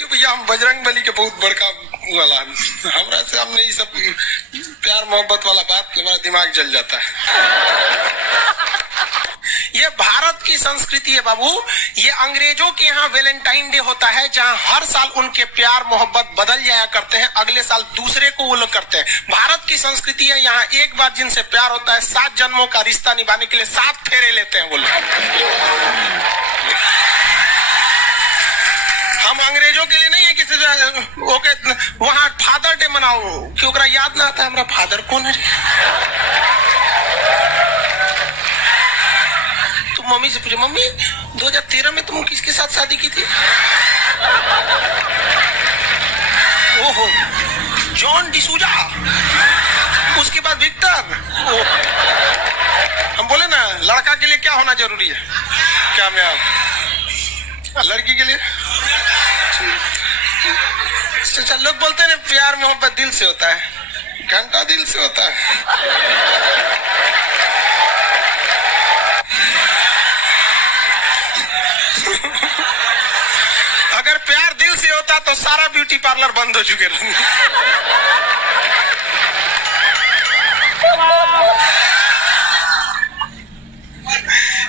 क्यों भैया, हम बजरंग बली के बहुत बड़का वाला हमरा से हमने ये सब प्यार मोहब्बत वाला बात हमारा दिमाग जल जाता है। ये भारत की संस्कृति है बाबू। ये अंग्रेजों के यहाँ वैलेंटाइन डे होता है, जहाँ हर साल उनके प्यार मोहब्बत बदल जाया करते हैं, अगले साल दूसरे को वो लोग करते हैं। भारत की संस्कृति है, यहाँ एक बार जिनसे प्यार होता है 7 जन्मों का रिश्ता निभाने के लिए 7 फेरे लेते हैं वो लोग। हम अंग्रेजों के लिए नहीं है किसी ओके वहां फादर डे मनाओ कि ओकरा याद ना आता है हमारा फादर कौन है। तुम मम्मी से पूछो, मम्मी 2013 में तुम किसके साथ शादी की थी? ओहो, जॉन डिसूजा, उसके बाद विक्टर। हम बोले ना लड़का के लिए क्या होना जरूरी है, क्या मैं लड़की के लिए अच्छा लोग बोलते हैं प्यार मोहब्बत दिल से होता है, घंटा दिल से होता है। अगर प्यार दिल से होता तो सारा ब्यूटी पार्लर बंद हो चुके रहते।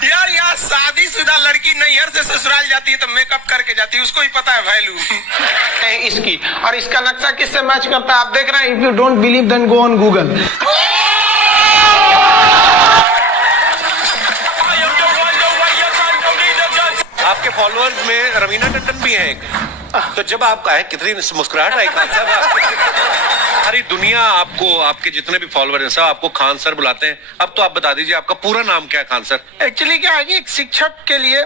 यार यार शादीशुदा लड़की नैहर से ससुराल जाती है तो मेकअप करके जाती है, उसको ही पता है वैल्यू इसकी। और इसका नक्शा किससे मैच करता है आप देख रहे हैं। If you don't believe then go on Google. आपके फॉलोअर्स में रवीना टंडन भी है एक, तो जब आप आए कितनी मुस्कुराहट आई खान साहब। सारी दुनिया आपको, आपके जितने भी फॉलोअर हैं सब आपको खान सर बुलाते हैं। अब तो आप बता दीजिए आपका पूरा नाम क्या है खान सर? एक्चुअली क्या है कि एक शिक्षक के लिए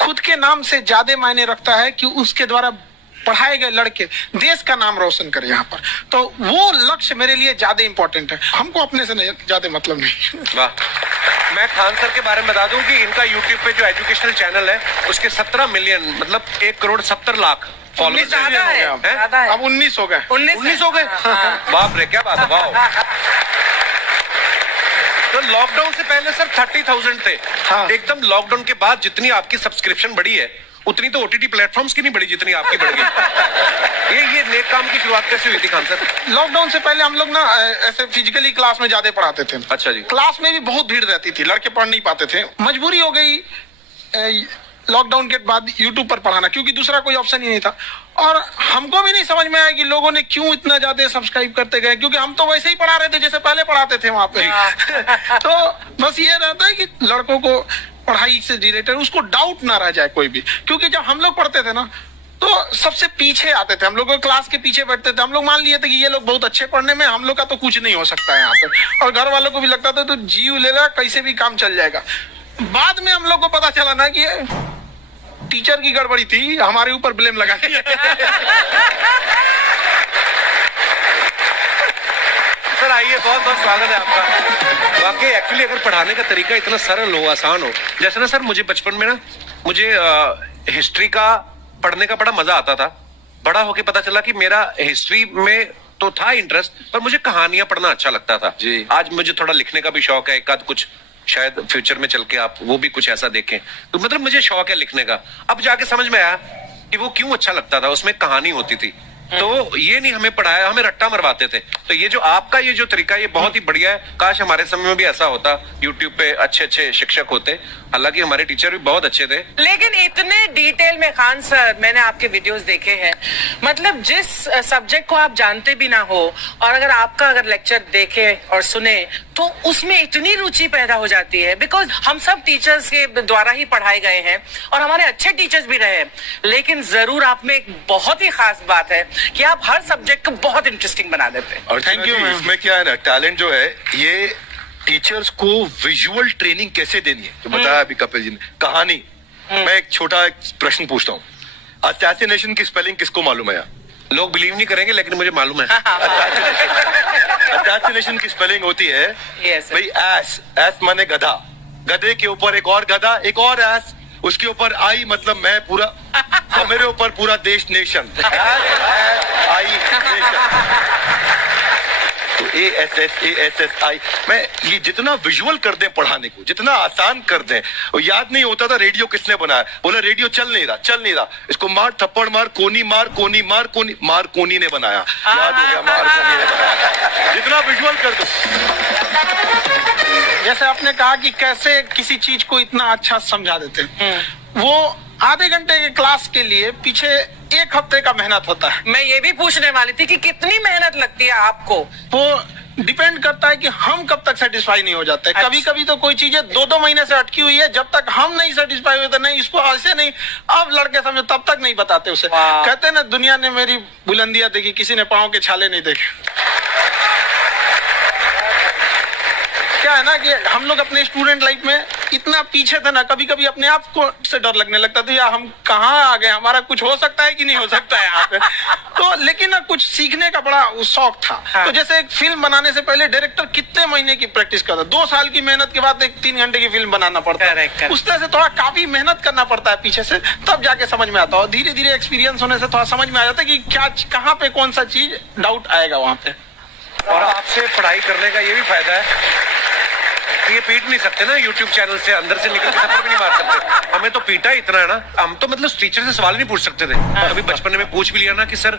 खुद के नाम से ज्यादा मायने रखता है कि उसके द्वारा पढ़ाए गए लड़के देश का नाम रोशन करे यहाँ पर, तो वो लक्ष्य मेरे लिए ज्यादा इंपॉर्टेंट है। हमको अपने से ज्यादा मतलब नहीं। वाह। मैं खान सर के बारे में बता दूं कि इनका यूट्यूब पे जो एजुकेशनल चैनल है उसके 17 मिलियन मतलब 1,70,00,000 फॉलोअर्स ज्यादा है। अब 19 हो गए। 19 हो गए। बाप रे क्या बात है, वाह। तो लॉकडाउन से पहले सर 30,000 थे। हाँ। एकदम लॉकडाउन के बाद जितनी आपकी सब्सक्रिप्शन बढ़ी है उतनी तो ओटीटी प्लेटफॉर्म्स की नहीं बढ़ी जितनी आपकी बढ़ गई। ये नेक काम की शुरुआत कैसे हुई थी खान सर? लॉकडाउन से पहले हम लोग ना ऐसे फिजिकली क्लास में ज्यादा पढ़ाते थे। अच्छा जी। क्लास में भी बहुत भीड़ रहती थी, लड़के पढ़ नहीं पाते थे। मजबूरी हो गई लॉकडाउन के बाद यूट्यूब पर पढ़ाना, क्योंकि दूसरा कोई ऑप्शन ही नहीं था। और हमको भी नहीं समझ में आया कि लोगों ने क्यों इतना ज्यादा सब्सक्राइब करते गए, क्योंकि हम तो वैसे ही पढ़ा रहे थे जैसे पहले पढ़ाते थे वहां पे। तो बस ये रहता है कि लड़कों को पढ़ाई से रिलेटेड उसको डाउट ना रह जाए कोई भी, क्योंकि जब हम लोग पढ़ते थे ना तो सबसे पीछे आते थे, हम लोग क्लास के पीछे बैठते थे। हम लोग मान लिए थे कि ये लोग बहुत अच्छे पढ़ने में, हम लोग का तो कुछ नहीं हो सकता है यहाँ पे। और घर वालों को भी लगता था तो जीव ले ला, कैसे भी काम चल जाएगा। बाद में हम लोग को पता चला ना कि टीचर की गड़बड़ी थी, हमारे ऊपर ब्लेम लगा सर आइए, बहुत बहुत स्वागत है आपका। वाकई एक्चुअली अगर पढ़ाने का तरीका इतना सरल हो, आसान हो, जैसे ना सर मुझे बचपन में ना मुझे हिस्ट्री का पढ़ने का बड़ा मजा आता था। बड़ा होके पता चला कि मेरा हिस्ट्री में तो था इंटरेस्ट, पर मुझे कहानियां पढ़ना अच्छा लगता था जी। आज मुझे थोड़ा लिखने का भी शौक है, एक आध कुछ शायद फ्यूचर में चल के आप वो भी कुछ ऐसा देखें, तो मतलब मुझे शौक है लिखने का। अब जाके समझ में आया कि वो क्यों अच्छा लगता था, उसमें कहानी होती थी। तो ये नहीं हमें पढ़ाया, हमें रट्टा मरवाते थे। तो ये जो आपका ये जो तरीका ये बहुत ही बढ़िया है। काश हमारे समय में भी ऐसा होता, यूट्यूब पे अच्छे अच्छे शिक्षक होते। हालांकि हमारे टीचर भी बहुत अच्छे थे। लेकिन इतने डिटेल में खान सर मैंने आपके वीडियोस देखे हैं, मतलब जिस सब्जेक्ट को आप जानते भी ना हो और अगर लेक्चर देखे और सुने तो उसमें इतनी रुचि पैदा हो जाती है। बिकॉज हम सब टीचर्स के द्वारा ही पढ़ाए गए हैं और हमारे अच्छे टीचर्स भी रहे, लेकिन जरूर आप में एक बहुत ही खास बात है कि आप हर सब्जेक्ट को बहुत इंटरेस्टिंग बना देते हैं। और थैंक यू। इसमें क्या है ना, टैलेंट जो है ये टीचर्स को विजुअल ट्रेनिंग कैसे देनी है, तो बताया अभी कपिल जी ने। कहानी, मैं एक छोटा प्रश्न पूछता हूँ, असैसिनेशन की स्पेलिंग किसको मालूम है? यहाँ लोग बिलीव नहीं करेंगे लेकिन मुझे मालूम है। असैसिनेशन की स्पेलिंग होती है भाई एस माने गधा, गधे के ऊपर एक और गधा, एक और एस, उसके ऊपर आई मतलब मैं पूरा, तो मेरे ऊपर पूरा देश नेशन, आई नेशन। तो ASSASSI, मैं ये जितना विजुअल कर दें पढ़ाने को, जितना आसान कर दें, और याद नहीं होता था रेडियो किसने बनाया, बोला रेडियो चल नहीं रहा, इसको मार थप्पड़ मार, कोनी मार, कोनी मार, मार कोनी ने बनाया, याद हो गया, मार कोनी ने बनाया, जितना विजुअल कर दो। जैसे आपने कहा कि कैसे किसी चीज को इतना अच्छा समझा देते हैं, वो आधे घंटे के क्लास के लिए पीछे 1 हफ्ते का मेहनत होता है। मैं ये भी पूछने वाली थी कि कितनी मेहनत लगती है आपको। वो डिपेंड करता है कि हम कब तक सेटिस्फाई नहीं हो जाते। अच्छा। कभी कभी तो कोई चीजें 2-2 महीने से अटकी हुई है, जब तक हम नहीं सेटिस्फाई होते, नहीं इसको ऐसे नहीं, अब लड़के समझो, तब तक नहीं बताते उसे। वाह। कहते हैं ना, दुनिया ने मेरी बुलंदियां देखी, किसी ने पाँव के छाले नहीं देखे। क्या है ना कि हम लोग अपने स्टूडेंट लाइफ में इतना पीछे थे ना, कभी कभी अपने आप को से डर लगने लगता था, यार हम कहाँ आ गए, हमारा कुछ हो सकता है कि नहीं हो सकता है यहाँ पे। तो लेकिन ना कुछ सीखने का बड़ा शौक था। हाँ। तो जैसे एक फिल्म बनाने से पहले डायरेक्टर कितने महीने की प्रैक्टिस करता है, 2 साल की मेहनत के बाद एक 3 घंटे की फिल्म बनाना पड़ता है। Correct. उस तरह से थोड़ा काफी मेहनत करना पड़ता है पीछे से, तब जाके समझ में आता है। और धीरे धीरे एक्सपीरियंस होने से थोड़ा समझ में आ जाता है कि क्या, कहाँ पे कौन सा चीज डाउट आएगा वहां पे। और आपसे पढ़ाई करने का ये भी फायदा है, ये पीट नहीं सकते ना YouTube चैनल से, अंदर से निकल के थप्पड़ भी नहीं मार सकते। हमें तो पीटा इतना है ना, हम तो मतलब टीचर से सवाल नहीं पूछ सकते थे। अभी बचपन में पूछ भी लिया ना कि सर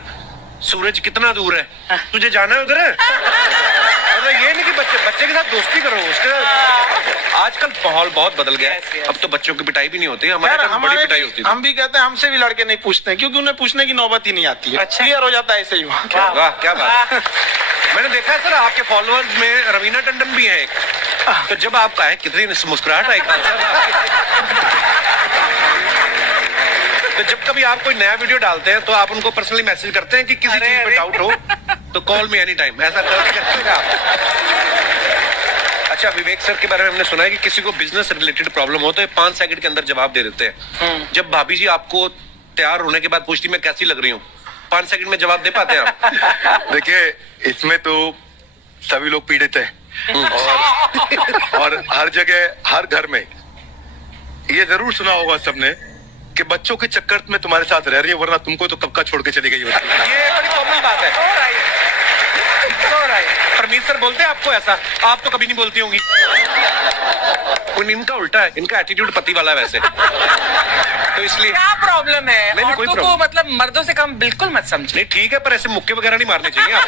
सूरज कितना दूर है, तुझे जाना है उधर? मतलब ये नहीं कि बच्चे के साथ दोस्ती करो, उसके साथ। आजकल माहौल बहुत बदल गया है, अब तो बच्चों की पिटाई भी नहीं होती, हमारे यार, टाइम बड़ी पिटाई होती थी। हम भी कहते हैं, हमसे भी लड़के नहीं पूछते हैं, क्योंकि उन्हें पूछने की नौबत ही नहीं आती है। अच्छा। क्लियर हो जाता है ऐसे ही वहाँ। वाह क्या बात है। मैंने देखा है सर आपके फॉलोअर्स में रवीना टंडन भी है एक, तो जब आप कहे कितनी मुस्कुराहट आई खान साहब। तो जब कभी आप कोई नया वीडियो डालते हैं तो आप उनको पर्सनली मैसेज करते हैं कि किसी अरे, चीज पे अरे। डाउट हो तो कॉल मी एनी टाइम, ऐसा करते हैं आप? अच्छा, विवेक सर के बारे में हमने सुना है कि किसी को बिजनेस रिलेटेड प्रॉब्लम हो तो 5 सेकंड के अंदर जवाब दे देते हैं। जब भाभी जी आपको तैयार होने के बाद पूछती मैं कैसी लग रही हूँ, 5 सेकंड में जवाब दे पाते हैं आप? देखिए, इसमें तो सभी लोग पीड़ित हैं, और हर जगह, हर घर में ये जरूर सुना होगा सबने कि बच्चों के चक्कर में तुम्हारे साथ रह रही है, वरना तुमको तो कब का छोड़ के चली गई होती। ये बड़ी कॉमन बात है। परमीत सर बोलते हैं आपको ऐसा? आप तो कभी नहीं बोलती होंगी। इनका उल्टा है, इनका एटीट्यूड पति वाला है वैसे, तो इसलिए। क्या प्रॉब्लम है? नहीं, कोई औरतों को प्रॉब्लम। मतलब मर्दों से कम बिल्कुल मत समझे। नहीं ठीक है, पर ऐसे मुक्के वगैरह नहीं मारने चाहिए आप।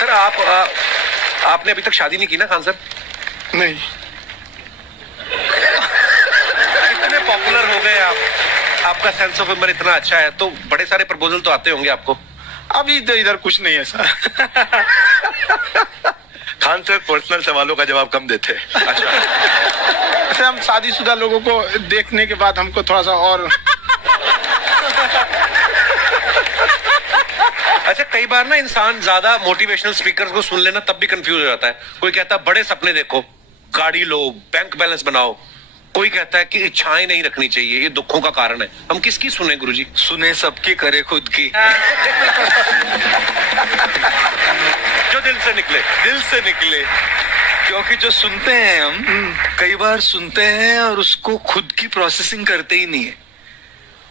सर आपने अभी तक शादी नहीं की ना खान सर? नहीं, इतने पॉपुलर हो गए आप, आपका सेंस ऑफ ह्यूमर इतना अच्छा है, तो बड़े सारे प्रपोजल तो आते होंगे आपको। अभी तो इधर कुछ नहीं है सर। खान सर पर्सनल सवालों का जवाब कम देते हैं। अच्छा, ऐसे हम शादीशुदा लोगों को देखने के बाद हमको थोड़ा सा और अच्छा कई बार ना इंसान ज्यादा मोटिवेशनल स्पीकर को सुन लेना तब भी कंफ्यूज हो जाता है। कोई कहता है बड़े सपने देखो, गाड़ी लो, बैंक बैलेंस बनाओ, कोई कहता है कि इच्छाएं नहीं रखनी चाहिए, ये दुखों का कारण है। हम किसकी सुने गुरुजी? सुने सबकी, करे खुद की। जो दिल से निकले। दिल से निकले, क्योंकि जो सुनते हैं हम कई बार सुनते हैं और उसको खुद की प्रोसेसिंग करते ही नहीं है,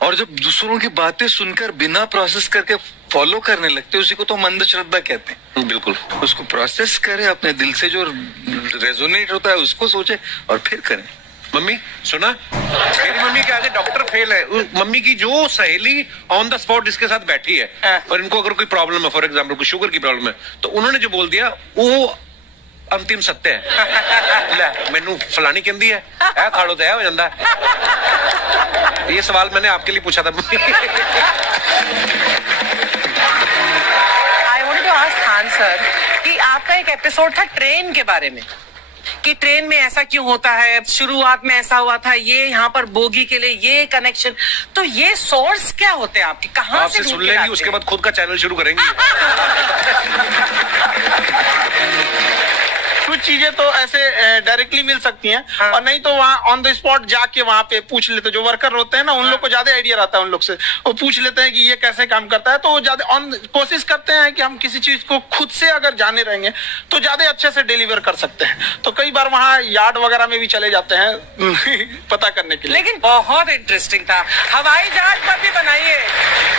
और जब दूसरों की बातें सुनकर बिना प्रोसेस करके फॉलो करने लगते हैं, उसी को तो मंद श्रद्धा कहते हैं। बिल्कुल। उसको प्रोसेस करें, अपने दिल से जो रेजोनेट होता है उसको सोचे और फिर करें। मम्मी सुना, मेरी मम्मी के आगे डॉक्टर फेल है। मम्मी की जो सहेली ऑन द स्पॉट जिसके साथ बैठी है और इनको अगर कोई प्रॉब्लम है, फॉर एग्जाम्पल कोई शुगर की प्रॉब्लम है, तो उन्होंने जो बोल दिया वो अंतिम सत्य है। ले मैनू फलानी कहती है खाड़ो तो हो जाता है। ये सवाल मैंने आपके लिए पूछा था। I wanted to ask Khan sir कि आपका एक एपिसोड था ट्रेन के बारे में, कि ट्रेन में ऐसा क्यों होता है, शुरुआत में ऐसा हुआ था, ये यहाँ पर बोगी के लिए ये कनेक्शन, तो ये सोर्स क्या होते हैं आपके, कहाँ से आपसे ढूंढ सुन के लेंगी, लाते उसके हैं? बाद खुद का चैनल शुरू करेंगी। कुछ चीजें तो ऐसे डायरेक्टली मिल सकती हैं, और नहीं तो वहाँ ऑन द स्पॉट जाके वहाँ पे पूछ लेते, जो वर्कर होते हैं ना उन लोग को ज्यादा आइडिया रहता है, उन लोग से वो पूछ लेते हैं कि ये कैसे काम करता है, तो ज्यादा ऑन कोशिश करते हैं कि हम किसी चीज को खुद से अगर जाने रहेंगे तो ज्यादा अच्छे से डिलीवर कर सकते हैं। तो कई बार वहाँ यार्ड वगैरह में भी चले जाते हैं पता करने के लिए। लेकिन बहुत इंटरेस्टिंग था। हवाई जहाज पर भी बनाइए।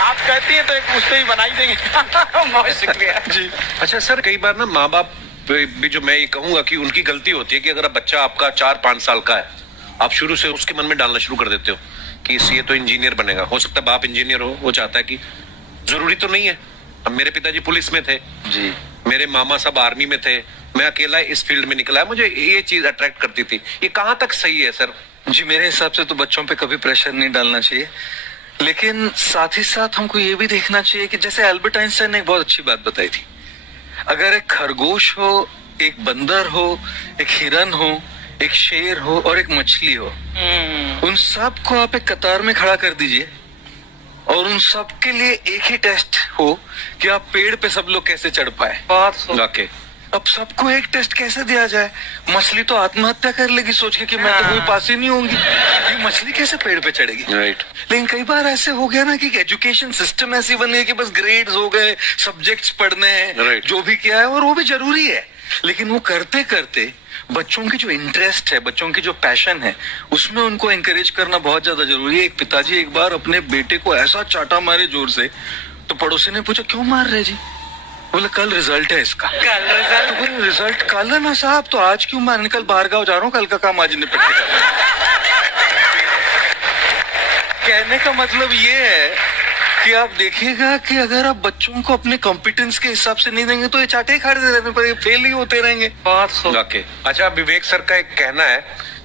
आप कहती हैं तो एक उस पर ही बना ही देंगे। बहुत शुक्रिया जी। अच्छा सर, कई बार ना माँ बाप भी, जो मैं ये कहूंगा कि उनकी गलती होती है कि अगर बच्चा आपका 4-5 साल का है, आप शुरू से उसके मन में डालना शुरू कर देते हो कि ये तो इंजीनियर बनेगा। हो सकता है बाप इंजीनियर हो, वो चाहता है कि जरूरी तो नहीं है। अब मेरे पिताजी पुलिस में थे जी, मेरे मामा सब आर्मी में थे, मैं अकेला इस फील्ड में निकला है, मुझे ये चीज अट्रैक्ट करती थी। ये कहाँ तक सही है सर? जी मेरे हिसाब से तो बच्चों पे कभी प्रेशर नहीं डालना चाहिए, लेकिन साथ ही साथ हमको ये भी देखना चाहिए कि जैसे एल्बर्ट आइंस्टाइन ने एक बहुत अच्छी बात बताई थी, अगर एक खरगोश हो, एक बंदर हो, एक हिरन हो, एक शेर हो और एक मछली हो, उन सब को आप एक कतार में खड़ा कर दीजिए और उन सब के लिए एक ही टेस्ट हो कि आप पेड़ पे सब लोग कैसे चढ़ पाए। बहुत ओके, अब सबको एक टेस्ट कैसे दिया जाए? मछली तो आत्महत्या कर लेगी सोच के कि मैं तो कोई पास ही नहीं होंगी, ये मछली कैसे पेड़ पे चढ़ेगी? राइट। लेकिन कई बार ऐसे हो गया ना कि एजुकेशन सिस्टम ऐसी बन गई कि बस ग्रेड्स हो गए, सब्जेक्ट्स पढ़ने हैं, Right. जो भी किया है और वो भी जरूरी है, लेकिन वो करते करते बच्चों की जो इंटरेस्ट है, बच्चों की जो पैशन है, उसमें उनको एंकरेज करना बहुत ज्यादा जरूरी है। एक पिताजी एक बार अपने बेटे को ऐसा चाटा मारे जोर से, तो पड़ोसी ने पूछा क्यों मार रहे जी? बोले कल रिजल्ट है इसका। कल रिजल्ट? तो बोले रिजल्ट कल है ना साहब, तो आज क्यों मारने? कल बाहर गाँव जा रहा हूँ, कल का काम आज निपट के जाऊंगा। कहने का मतलब ये है कि आप देखिएगा कि अगर आप बच्चों को अपने कॉम्पिटेंस के हिसाब से नहीं देंगे तो ये चाटे खा रहे पर ये फेल ही होते रहेंगे। बहुत ओके। अच्छा, विवेक सर का एक कहना है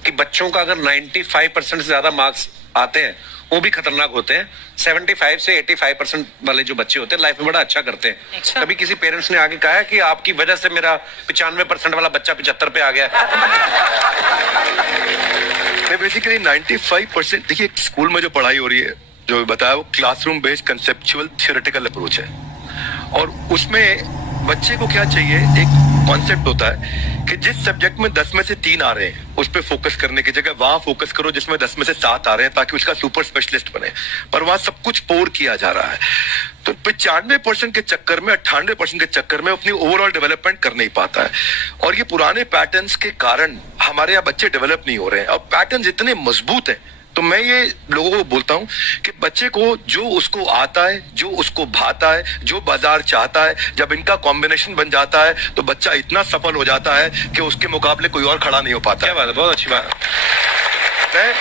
कि बच्चों का अगर 95% से ज्यादा मार्क्स आते हैं वो भी खतरनाक होते हैं। 75 से 85% वाले जो बच्चे होते हैं लाइफ में बड़ा अच्छा करते हैं। अच्छा। कभी किसी पेरेंट्स ने आगे कहा है कि आपकी वजह से मेरा 95% वाला बच्चा 75 पे आ गया? बेसिकली 95%, देखिए स्कूल में जो पढ़ाई हो रही है, जो बताया, वो classroom based conceptual theoretical approach है, और उसमें बच्चे को क्या चाहिए, एक कॉन्सेप्ट होता है कि जिस सब्जेक्ट में 10 में से 3 आ रहे हैं उस पर फोकस करने की जगह वहां फोकस करो जिसमें 10 में से 7 आ रहे हैं, ताकि उसका सुपर स्पेशलिस्ट बने। पर वहां सब कुछ पोर किया जा रहा है, तो 95% के चक्कर में, 98% के चक्कर में अपनी ओवरऑल डेवलपमेंट कर नहीं पाता है। और ये पुराने पैटर्न्स के कारण हमारे यहाँ बच्चे डेवलप नहीं हो रहे हैं। अब पैटर्न्स इतने मजबूत हैं, तो मैं ये लोगों को बोलता हूं कि बच्चे को जो उसको आता है, जो उसको भाता है, जो बाजार चाहता है, जब इनका कॉम्बिनेशन बन जाता है तो बच्चा इतना सफल हो जाता है कि उसके मुकाबले कोई और खड़ा नहीं हो पाता। क्या बात है, बहुत अच्छी बात है।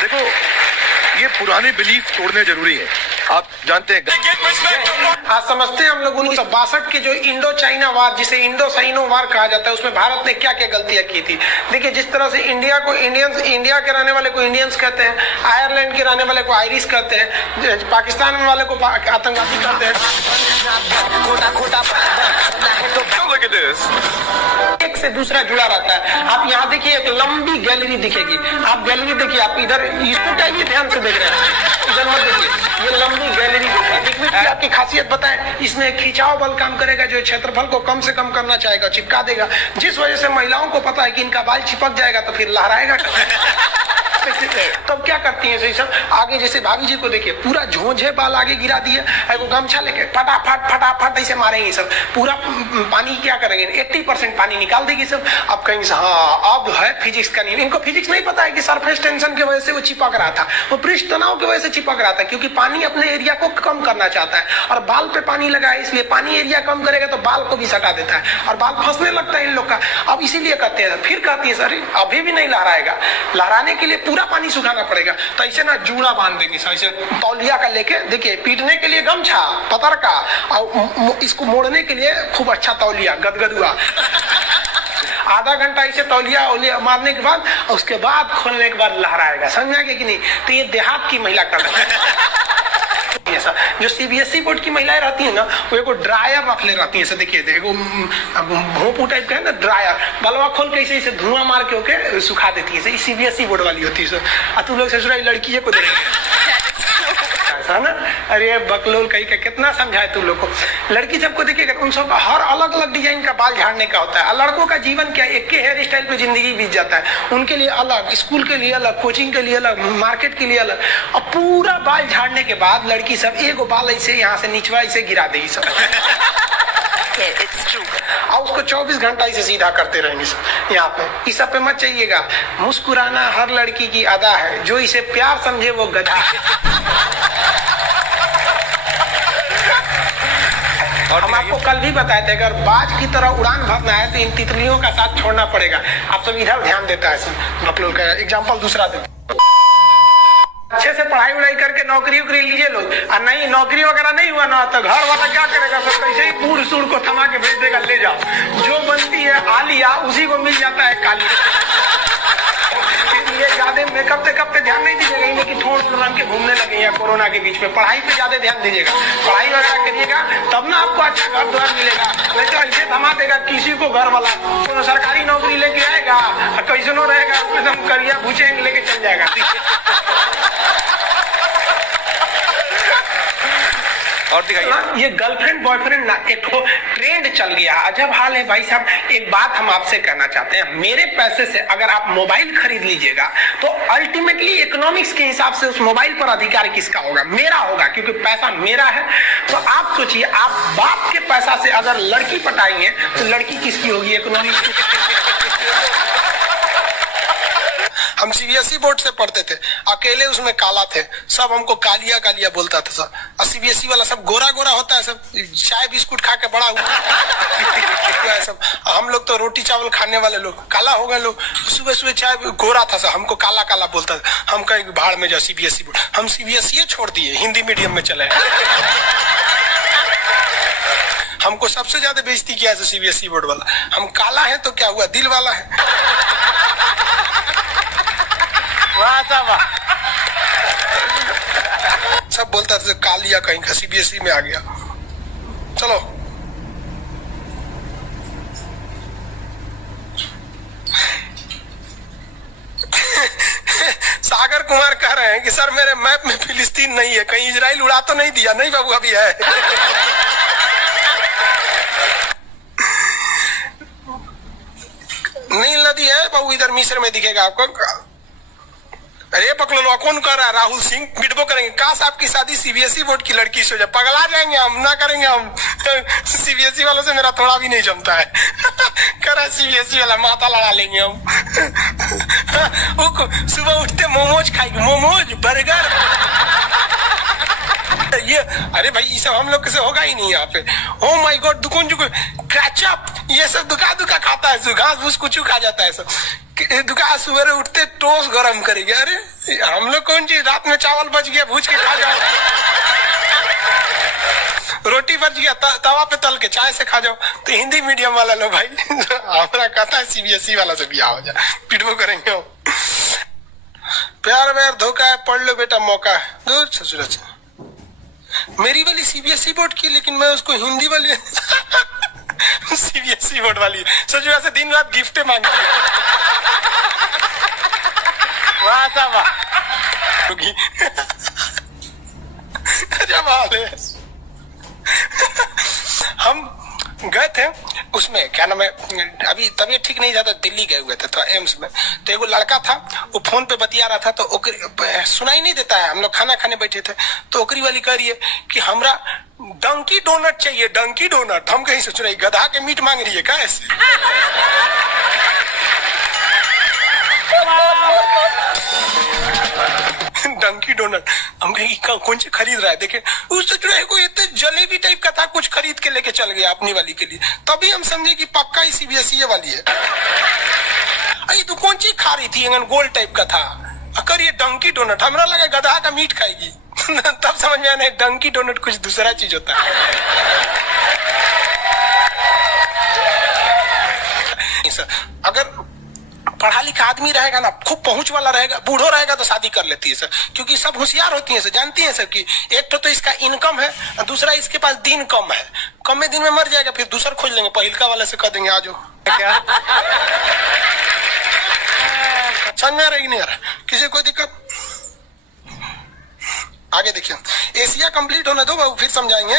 देखो, ये पुराने बिलीफ तोड़ने जरूरी है। आप जानते हैं, आज समझते हैं हम लोग 1962 के जो इंडो चाइना वार, जिसे इंडो साइनो वार कहा जाता है, उसमें भारत ने क्या क्या गलतियां की थी। देखिए, जिस तरह से इंडिया को इंडियंस, इंडिया के रहने वाले को इंडियंस कहते हैं, आयरलैंड के रहने वाले को आयरिश कहते हैं, पाकिस्तान वाले को आतंकवादी कहते हैं। एक से दूसरा जुड़ा रहता है। आप यहाँ देखिए, एक लंबी गैलरी दिखेगी, आप गैलरी देखिए, आप इधर इसको चाहिए ध्यान से देख रहे हैं, इधर मत देखिए, ये लंबी गैलरी देखिए। आपकी खासियत बताएं, इसमें खिंचाव बल काम करेगा, जो क्षेत्रफल को कम से कम करना चाहेगा, चिपका देगा, जिस वजह से महिलाओं को पता है कि इनका बाल चिपक जाएगा तो फिर लहराएगा। तब क्या करती है, सब आगे, जैसे भाभी जी को देखिए, पूरा झोंझे बाल आगे गिरा दिए, वो गमछा लेके फटाफट फटाफट ऐसे मारेंगे सब, पूरा पानी क्या करेंगे, 80% पानी निकाल देगी सब। अब कहेंगे हाँ अब है फिजिक्स का नियम। इनको फिजिक्स नहीं पता है कि सरफेस टेंशन की वजह से वो चिपक रहा था, वो पृष्ठ तनाव की वजह से चिपक रहा था, क्योंकि पानी अपने एरिया को कम करना चाहता है, और बाल पे पानी लगाए, इसलिए पानी एरिया कम करेगा तो बाल को भी सटा देता है और बाल फंसने लगता है इन लोग का। अब इसीलिए कहते हैं, फिर कहती है सर अभी भी नहीं लहराएगा, लहराने के लिए पूरा पानी सुखाना पड़ेगा। तो ऐसे ना जूड़ा बांध देंगे, ऐसे तौलिया का लेके, देखिए पीटने के लिए गमछा पतर का, और इसको मोड़ने के लिए खूब अच्छा तौलिया गदगदुआ। आधा घंटा ऐसे तौलिया ओलिया मारने के बाद, उसके बाद खोलने के बाद लहराएगा। समझा कि नहीं? तो ये देहात की महिला कर रही है। जो सीबीएसई बोर्ड की महिलाएं रहती है ना, वो एक ड्रायर रख ले रहती है, देखिए देखो भोंपू टाइप का है ना ड्रायर, बलवा खोल के ऐसे धुआं मार के होके सुखा देती है। सीबीएसई बोर्ड वाली होती है। तुम लोग ससुराल लड़की को देखेंगे है ना। अरे बकलोल कहीं का कितना समझाए तू लोग को। लड़की सबको देखिएगा, उन सबका हर अलग अलग डिजाइन का बाल झाड़ने का होता है। और लड़कों का जीवन क्या, एक के हेयर स्टाइल पे जिंदगी बीत जाता है। उनके लिए अलग, स्कूल के लिए अलग, कोचिंग के लिए अलग, मार्केट के लिए अलग। और पूरा बाल झाड़ने के बाद लड़की सब एगो बाल ऐसे यहाँ से निचवा ऐसे गिरा देगी सब। It's true. और उसको 24 घंटा इसे सीधा करते रहेंगे सब यहाँ पे। इस सब पे मत चाहिएगा। मुस्कुराना हर लड़की की अदा है, जो इसे प्यार समझे वो गधा है। हम आपको कल भी बताए थे, अगर बाज की तरह उड़ान भरना है तो इन तितलियों का साथ छोड़ना पड़ेगा। आप सब इधर ध्यान देता है सब। आप लोग का एग्जाम्पल दूसरा दे, अच्छे से पढ़ाई उड़ाई करके नौकरी उकरी लीजिए लोग। और नहीं नौकरी वगैरह नहीं हुआ ना तो घर वाला क्या करेगा, तो कैसे ही बूढ़ सूढ़ को थमा के भेज देगा, ले जाओ। जो बनती है आलिया उसी को मिल जाता है काली। इसलिए ज्यादा मेकअप वेकअप पे ध्यान नहीं दीजिएगा, इन्हें कि ठोड़ रंग के घूमने लगे हैं कोरोना के बीच में। पढ़ाई पे ज्यादा ध्यान दीजिएगा, पढ़ाई वगैरह करिएगा, तब ना आपको अच्छा घर द्वार मिलेगा। नहीं तो ऐसे थमा देगा किसी को घर वाला। तो सरकारी नौकरी लेके आएगा और कैसनो रहेगा, एकदम करिया भूचेंगे लेके चल जाएगा। और दिखाइए। ये गर्लफ्रेंड बॉयफ्रेंड ना एक ट्रेंड चल गया, अजब हाल है भाई साहब। एक बात हम आपसे कहना चाहते हैं, मेरे पैसे से अगर आप मोबाइल खरीद लीजिएगा तो अल्टीमेटली इकोनॉमिक्स के हिसाब से उस मोबाइल पर अधिकार किसका होगा? मेरा होगा, क्योंकि पैसा मेरा है। तो आप सोचिए, आप बाप के पैसा से अगर लड़की पटाएंगे तो लड़की किसकी होगी? इकोनॉमिक्स। हम सीबीएसई बोर्ड से पढ़ते थे, अकेले उसमें काला थे, सब हमको कालिया कालिया बोलता था सब। और सीबीएसई वाला सब गोरा गोरा होता है, सब चाय बिस्कुट खा के बड़ा हुआ है सब। हम लोग तो रोटी चावल खाने वाले लोग, काला हो गए लोग। सुबह सुबह चाय गोरा था सब, हमको काला काला बोलता था। हम कहीं भाड़ में जाओ सीबीएसई बोर्ड, हम सीबीएसई छोड़ दिए, हिंदी मीडियम में चले। हमको सबसे ज्यादा बेइज्जती किया है सीबीएसई बोर्ड वाला। हम काला है तो क्या हुआ, दिल वाला है। सब बोलता था कालिया कहीं का, सीबीएसई में आ गया। चलो सागर कुमार कह रहे हैं कि सर मेरे मैप में फिलिस्तीन नहीं है, कहीं इजराइल उड़ा तो नहीं दिया? नहीं बाबू, अभी है। नील नदी है बाबू, इधर मिस्र में दिखेगा आपको। अरे पकलो, कौन कर रहा है? राहुल सिंह बिटबो करेंगे। काश आपकी शादी सीबीएसई बोर्ड की लड़की से हो जाए, पगला जाएंगे हम, ना करेंगे हम। सीबीएसई वालों से मेरा थोड़ा भी नहीं जमता है। कर सीबीएसई वाला माथा लड़ा लेंगे हम। सुबह उठते मोमोज खाएंगे, मोमोज बर्गर। ये अरे भाई ये सब हम लोग से होगा ही नहीं यहाँ पे। ओ माय गॉड, दुकान जो कैचअप ये सब दुका खाता है, घास भूस कुछ खा जाता है सब। दुकान सुबह उठते टोस्ट गरम करेंगे। अरे हम लोग कौन चीज, रात में चावल बच गया भूज के खा जाओ, रोटी बच गया तवा पे तल के चाय से खा जाओ। तो हिंदी मीडियम वाला लो भाई, हमारा कहता है सीबीएसई वाला से बिया हो जाए, पिटबो करेंगे हम। प्यार व्यार धोखा है, पढ़ लो बेटा मौका है। दूर ससुर से मेरी वाली सीबीएसई बोर्ड की, लेकिन मैं उसको हिंदी वाली सीबीएसई बोर्ड वाली ससुर से दिन रात गिफ्ट मांगी। जब हम गए थे उसमें, क्या नाम है, अभी तबीयत ठीक नहीं था तो दिल्ली गए हुए थे तो एम्स में। तो एगो लड़का था, वो फोन पे बतिया रहा था, तो सुनाई नहीं देता है। हम लोग खाना खाने बैठे थे तो ओकरी वाली कह रही है कि हमरा डंकी डोनट चाहिए, डंकी डोनट। हम कहीं सोच रहे गधा के मीट मांग रही है क्या ऐसे? डंकी डोनट। हम कहीं कौन सी खरीद रहा है, देखे उस कोई इतने जलेबी टाइप का था, कुछ खरीद के लेके चल गया अपनी वाली के लिए। तभी हम समझे कि पक्का ही सीबीएसई वाली है। अरे तू कौन चीज खा रही थी, गोल टाइप का था, अगर ये डंकी डोनट। हमरा लगा गधा का मीट खाएगी। तब समझ में आया डंकी डोनट कुछ दूसरा चीज होता है। अगर पढ़ा लिखा आदमी रहेगा ना, खूब पहुंच वाला रहेगा, बूढ़ो रहेगा तो शादी कर लेती है सर, क्योंकि सब होशियार होती है सर, जानती है सर कि एक तो इसका इनकम है, दूसरा इसके पास दिन कम है, कम में दिन में मर जाएगा, फिर दूसरा खोज लेंगे, पहिलका वाले से कह देंगे आ जाओ। क्या समझ में आ रही नहीं आ रहा? किसी कोई दिक्कत? आगे आगे देखिए, एशिया कंप्लीट होने दो बाबू, फिर समझाएंगे।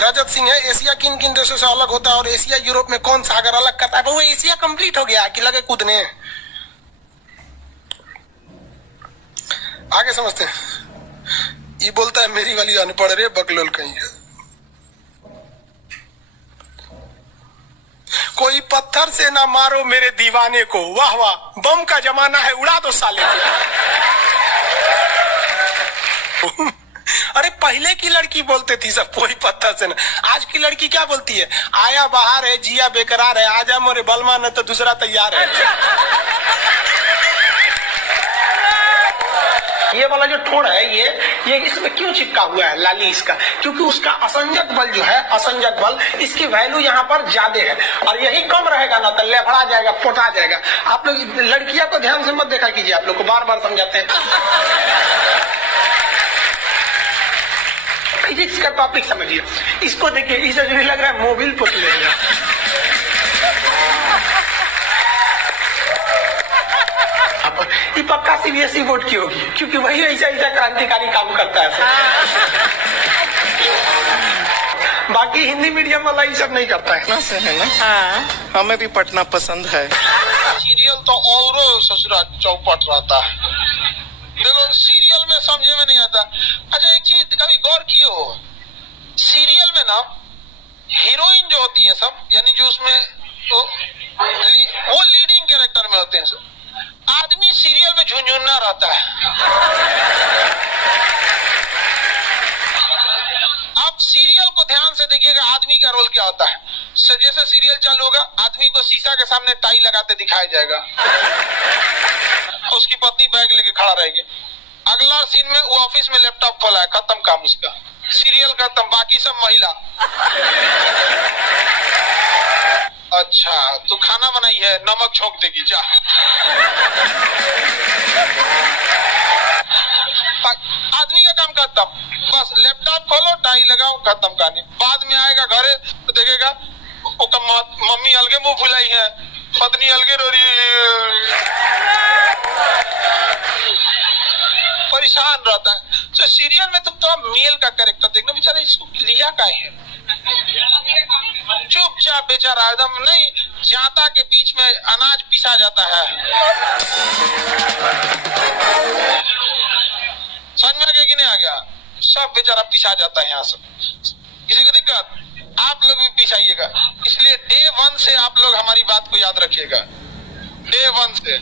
रजत सिंह है, एशिया किन किन देशों से अलग होता है और एशिया यूरोप में कौन सागर अलग करता है? बाबू एशिया कंप्लीट हो गया कि लगे कूदने? आगे समझते हैं। ये बोलता है मेरी वाली अनपढ़ रे बकलोल कहीं है। कोई पत्थर से ना मारो मेरे दीवाने को, वाह वाह, बम का जमाना है, उड़ा दो साले को। अरे पहले की लड़की बोलते थी सब कोई पत्थर से ना, आज की लड़की क्या बोलती है? आया बाहर है, जिया बेकरार है, आजा मोरे बलमा न तो दूसरा तैयार है। ये वाला जो ठोड़ है ये इसमें क्यों चिपका हुआ है लाली इसका? क्योंकि उसका असंजक बल जो है, असंजक बल, इसकी वैल्यू यहाँ पर ज्यादा है और यही कम रहेगा ना तो लेफड़ा जाएगा, पोटा जाएगा। आप लोग लड़कियां को ध्यान से मत देखा कीजिए, आप लोग को बार बार समझाते हैं। फिजिक्स का टॉपिक समझिए, इसको देखिए, इसे जो लग रहा है मोबिल पुट लेगा। ये पक्का सीबीएसई बोर्ड की होगी, क्योंकि वही ऐसा ऐसा क्रांतिकारी काम करता है। बाकी हिंदी मीडियम वाला ये सब नहीं करता है ना। हाँ। हमें भी पढ़ना पसंद है। सीरियल तो और ससुरा चौपट रहता है। देखो सीरियल में समझे में नहीं आता। अच्छा एक चीज कभी गौर कियो, सीरियल में ना हीरोइन जो होती है सब, यानी जो उसमें तो वो लीडिंग कैरेक्टर में होते हैं सब। आदमी सीरियल में झुंझुना रहता है। आप सीरियल को ध्यान से देखिएगा, आदमी का रोल क्या होता है। जैसे सीरियल चालू होगा, आदमी को शीशा के सामने टाई लगाते दिखाया जाएगा, उसकी पत्नी बैग लेके खड़ा रहेगी। अगला सीन में वो ऑफिस में लैपटॉप खोला है, खत्म काम उसका, सीरियल खत्म, बाकी सब महिला। अच्छा तू खाना बनाई है, नमक छोंक देगी जा। आदमी का काम खत्म, बस लैपटॉप खोलो, टाई लगाओ, खत्म कहानी। बाद में आएगा घरे तो देखेगा मम्मी अलगे मुंह फुलाई है, पत्नी अलगे रो रही, परेशान रहता है। तो सीरियल में तुम तो मेल का कैरेक्टर देखना, बेचारा इसको लिया का है, चुपचाप बेचारा एकदम नहीं, जाता के बीच में अनाज पिसा जाता है। समझ में आ गया कि नहीं आ गया? सब बेचारा पिसा जाता है यहाँ से। किसी को दिक्कत? आप लोग भी पिसाइएगा। इसलिए डे 1 से आप लोग हमारी बात को याद रखिएगा। डे 1 से,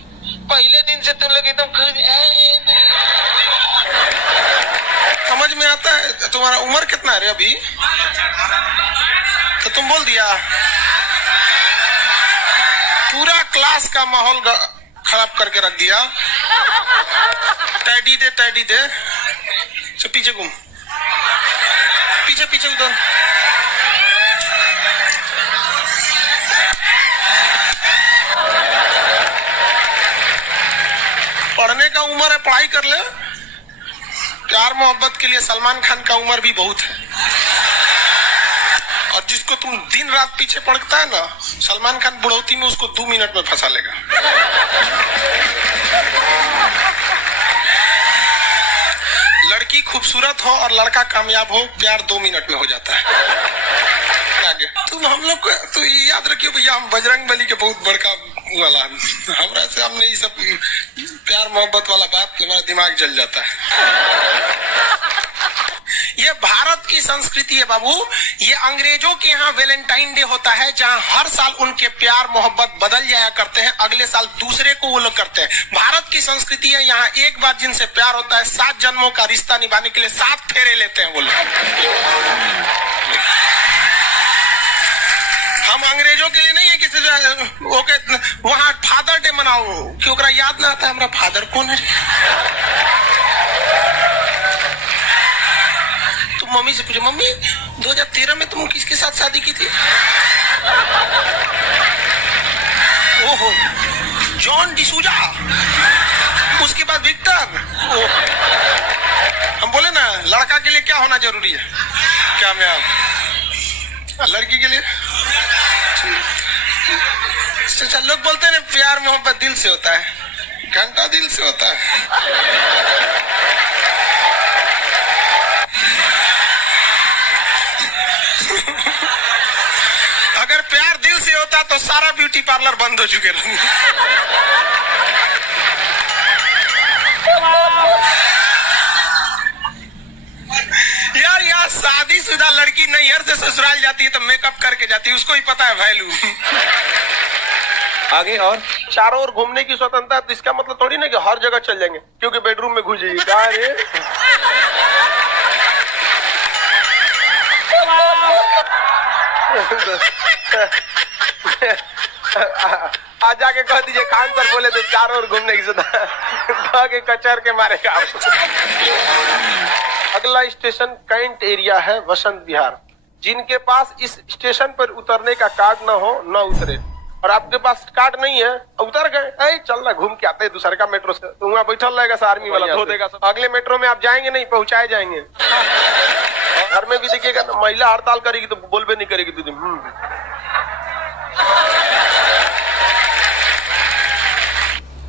पहले दिन से तुम लोग एकदम समझ में आता है। तुम्हारा उम्र कितना है रे अभी? तो तुम बोल दिया। पूरा क्लास का माहौल खराब करके रख दिया। टैडी दे, टैडी दे। तो पीछे घूम, पीछे पीछे उधर। पढ़ने का उम्र है, पढ़ाई कर ले। प्यार मोहब्बत के लिए सलमान खान का उम्र भी बहुत है। और जिसको तुम दिन रात पीछे पड़ता है ना, सलमान खान बुढ़ौती में उसको 2 मिनट में फंसा लेगा। लड़की खूबसूरत हो और लड़का कामयाब हो, प्यार 2 मिनट में हो जाता है। आगे तुम हम लोग को तो ये याद रखियो भैया, हम बजरंग बली के बहुत बड़का वाला, हमरा से हमने ये सब प्यार मोहब्बत वाला बात, हमारा दिमाग जल जाता है। ये भारत की संस्कृति है बाबू। ये अंग्रेजों के यहाँ वैलेंटाइन डे होता है, जहाँ हर साल उनके प्यार मोहब्बत बदल जाया करते हैं, अगले साल दूसरे को वो लोग करते हैं। भारत की संस्कृति है, यहाँ एक बार जिनसे प्यार होता है, 7 जन्मों का रिश्ता निभाने के लिए 7 फेरे लेते हैं वो लोग। हम अंग्रेजों के लिए नहीं है किसी ओके वहां फादर डे मनाओ कि ओकरा याद ना आता है हमारा फादर कौन है। तुम मम्मी से पूछो, मम्मी 2013 में तुम किसके साथ शादी की थी? ओहो, जॉन डिसूजा, उसके बाद विक्टर। हम बोले ना, लड़का के लिए क्या होना जरूरी है? क्या मैं लड़की के लिए लोग बोलते हैं प्यार मोहब्बत दिल से होता है, घंटा दिल से होता है। तो सारा ब्यूटी पार्लर बंद हो चुके रहेंगे। यार यहाँ शादीशुदा लड़की नैहर से ससुराल जाती है तो मेकअप करके जाती है, उसको ही पता है वैल्यू। आगे और चारों ओर घूमने की स्वतंत्रता, तो इसका मतलब थोड़ी ना कि हर जगह चल जाएंगे क्योंकि बेडरूम में घुस जाइए। क्या रे आज जाके कह दीजिए खान सर बोले थे चारों ओर घूमने की स्वतंत्रता के कचर के मारेगा। अगला स्टेशन कैंट एरिया है, वसंत विहार। जिनके पास इस स्टेशन पर उतरने का कार्ड न हो न उतरे, और आपके पास कार्ड नहीं है उतर गए, चल ना घूम के आते हैं दूसरे का मेट्रो से, तो वहाँ बैठल रहेगा सर आर्मी वाला धो देगा। अगले मेट्रो में आप जाएंगे नहीं, पहुंचाए जाएंगे। घर में भी देखिएगा ना, महिला हड़ताल करेगी तो बोलबे नहीं करेगी दीदी।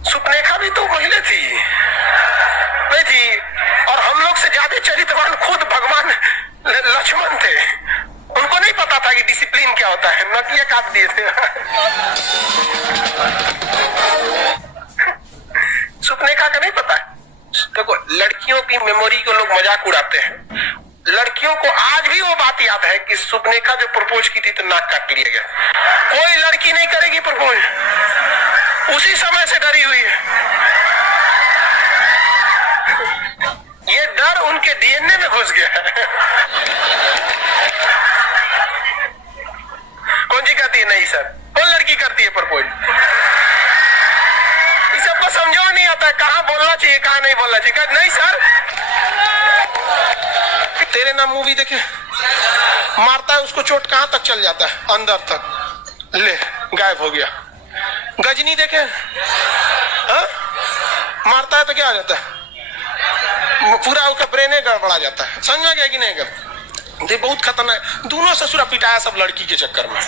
सुपनेखा भी तो महिला थी नहीं थी, और हम लोग से ज्यादा चरित्रवान खुद भगवान लक्ष्मण थे। उनको नहीं पता था कि डिसिप्लिन क्या होता है, नकिया काट दिए थे। सुपनेखा का नहीं पता। देखो लड़कियों की मेमोरी को लोग मजाक उड़ाते हैं, लड़कियों को आज भी वो बात याद है कि सुपनेखा जो प्रपोज की थी तो नाक काट लिया गया। कोई लड़की नहीं करेगी प्रपोज, उसी समय से डरी हुई है। ये डर उनके डीएनए में घुस गया है। कौन सी कहती है नहीं सर, कौन लड़की करती है प्रपोज? इस सबको समझो नहीं आता है कहाँ बोलना चाहिए कहाँ नहीं बोलना चाहिए। नहीं सर, तेरे नाम मूवी देखे, मारता है उसको चोट कहाँ तक चल जाता है, अंदर तक, ले गायब हो गया। गजनी देखे, मारता है तो क्या हो जाता है, पूरा उसका ब्रेन गड़बड़ा जाता है। समझ में गया कि नहीं गया? ये बहुत खतरनाक, दोनों ससुरा पिटाया सब लड़की के चक्कर में।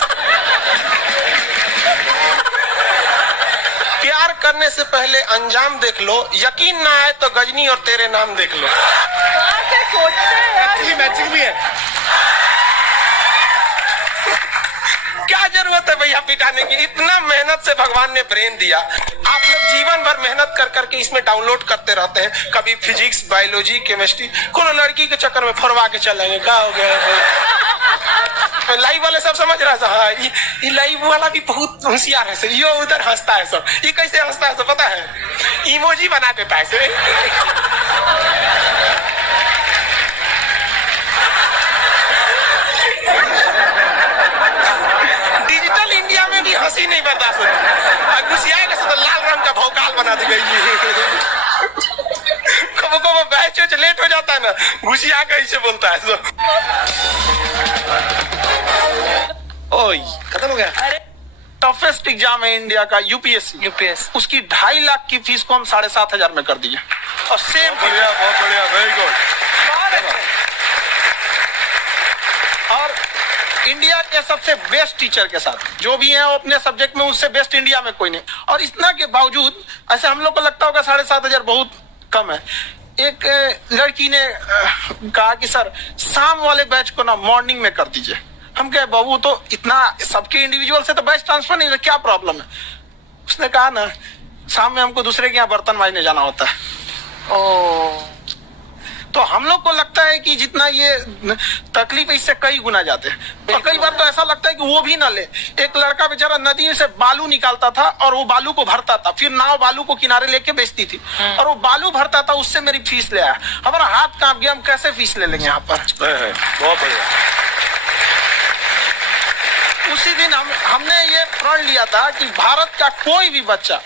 प्यार करने से पहले अंजाम देख लो, यकीन ना आए तो गजनी और तेरे नाम देख लो। एक्चुअली मैचिंग भी है। क्या जरूरत है भैया पिटाने की, इतना मेहनत से भगवान ने ब्रेन दिया। आप लोग जीवन भर मेहनत कर करके इसमें डाउनलोड करते रहते हैं, कभी फिजिक्स, बायोलॉजी, केमिस्ट्री, कोई लड़की के चक्कर में फरवा के चलेंगे। क्या हो गया? लाइव वाले सब समझ रहा है, हाँ ये लाइव वाला भी बहुत होशियार है सर, ये उधर हंसता है सब। ये कैसे हंसता है सब पता है? इमोजी बना देता है सर। डिजिटल इंडिया में भी हंसी नहीं बर्दाश्त होती, घुसियाएगा तो लाल रंग का भौकाल बना दी गई। कबो कबो बैच लेट हो जाता है ना, घुसिया कैसे बोलता है सब। ओए खत्म हो गया। अरे टफेस्ट एग्जाम है इंडिया का, यूपीएससी। उसकी 2.5 लाख की फीस को हम 7,500 में कर दिए, और सेम बढ़िया, बहुत बढ़िया, वेरी गुड। और इंडिया के सबसे बेस्ट टीचर के साथ जो भी हैं वो अपने सब्जेक्ट में उससे बेस्ट इंडिया में कोई नहीं। और इतना के बावजूद ऐसे हम लोग को लगता होगा 7,500 बहुत कम है। एक लड़की ने कहा कि सर शाम वाले बैच को ना मॉर्निंग में कर दीजिए। हम कहे बाबू तो इतना सबके इंडिविजुअल से तो बैच ट्रांसफर नहीं, क्या प्रॉब्लम है? उसने कहा ना शाम में हमको दूसरे के यहाँ बर्तन मांजने जाना होता है। तो हम लोग को लगता है कि जितना ये तकलीफ इससे कई गुना जाते हैं, और कई बार तो ऐसा लगता है कि वो भी ना ले। एक लड़का बेचारा नदी से बालू निकालता था और वो बालू को भरता था, फिर नाव बालू को किनारे लेके बेचती थी, और वो बालू भरता था, उससे मेरी फीस ले आया। हमारा हाथ कांप गया, हम कैसे फीस ले लेंगे यहाँ पर? बहुत बढ़िया। उसी दिन हमने ये प्रण लिया था कि भारत का कोई भी बच्चा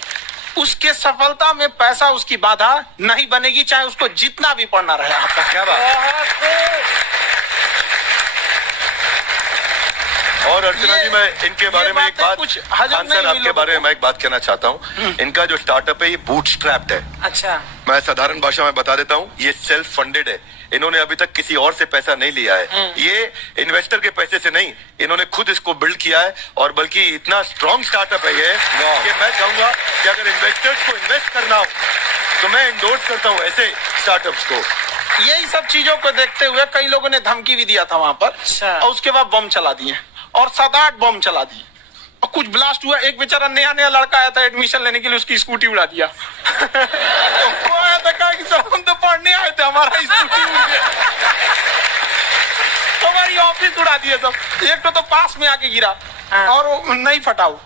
उसके सफलता में पैसा उसकी बाधा नहीं बनेगी, चाहे उसको जितना भी पढ़ना रहे। आपका क्या बात। और अर्चना जी मैं इनके बारे में एक बात, कुछ हजम खान सर आपके बारे में मैं एक बात कहना चाहता हूँ। इनका जो स्टार्टअप है ये बूटस्ट्रैप्ड है। अच्छा, मैं साधारण भाषा में बता देता हूँ, ये सेल्फ फंडेड है। इन्होंने अभी तक किसी और से पैसा नहीं लिया है, ये इन्वेस्टर के पैसे से नहीं, इन्होंने खुद इसको बिल्ड किया है। और बल्कि इतना स्ट्रॉन्ग स्टार्टअप है ये कि मैं चाहूंगा कि अगर इन्वेस्टर्स को इन्वेस्ट करना हो तो मैं इंडोर्स करता हूँ ऐसे स्टार्टअप्स को। यही सब चीजों को देखते हुए कई लोगों ने धमकी भी दिया था वहां पर, और उसके बाद बम चला दिए, और 7-8 बम चला दिए। और कुछ ब्लास्ट हुआ। एक बेचारा नया नया लड़का आया था एडमिशन लेने के लिए, उसकी स्कूटी उड़ा दिया। तो वो आया था, कहा कि सर हम तो पढ़ने आए थे, हमारा स्कूटी उड़ गया। हमारी ऑफिस उड़ा दिया सब। एक तो पास में आके गिरा और वो नहीं फटा वो।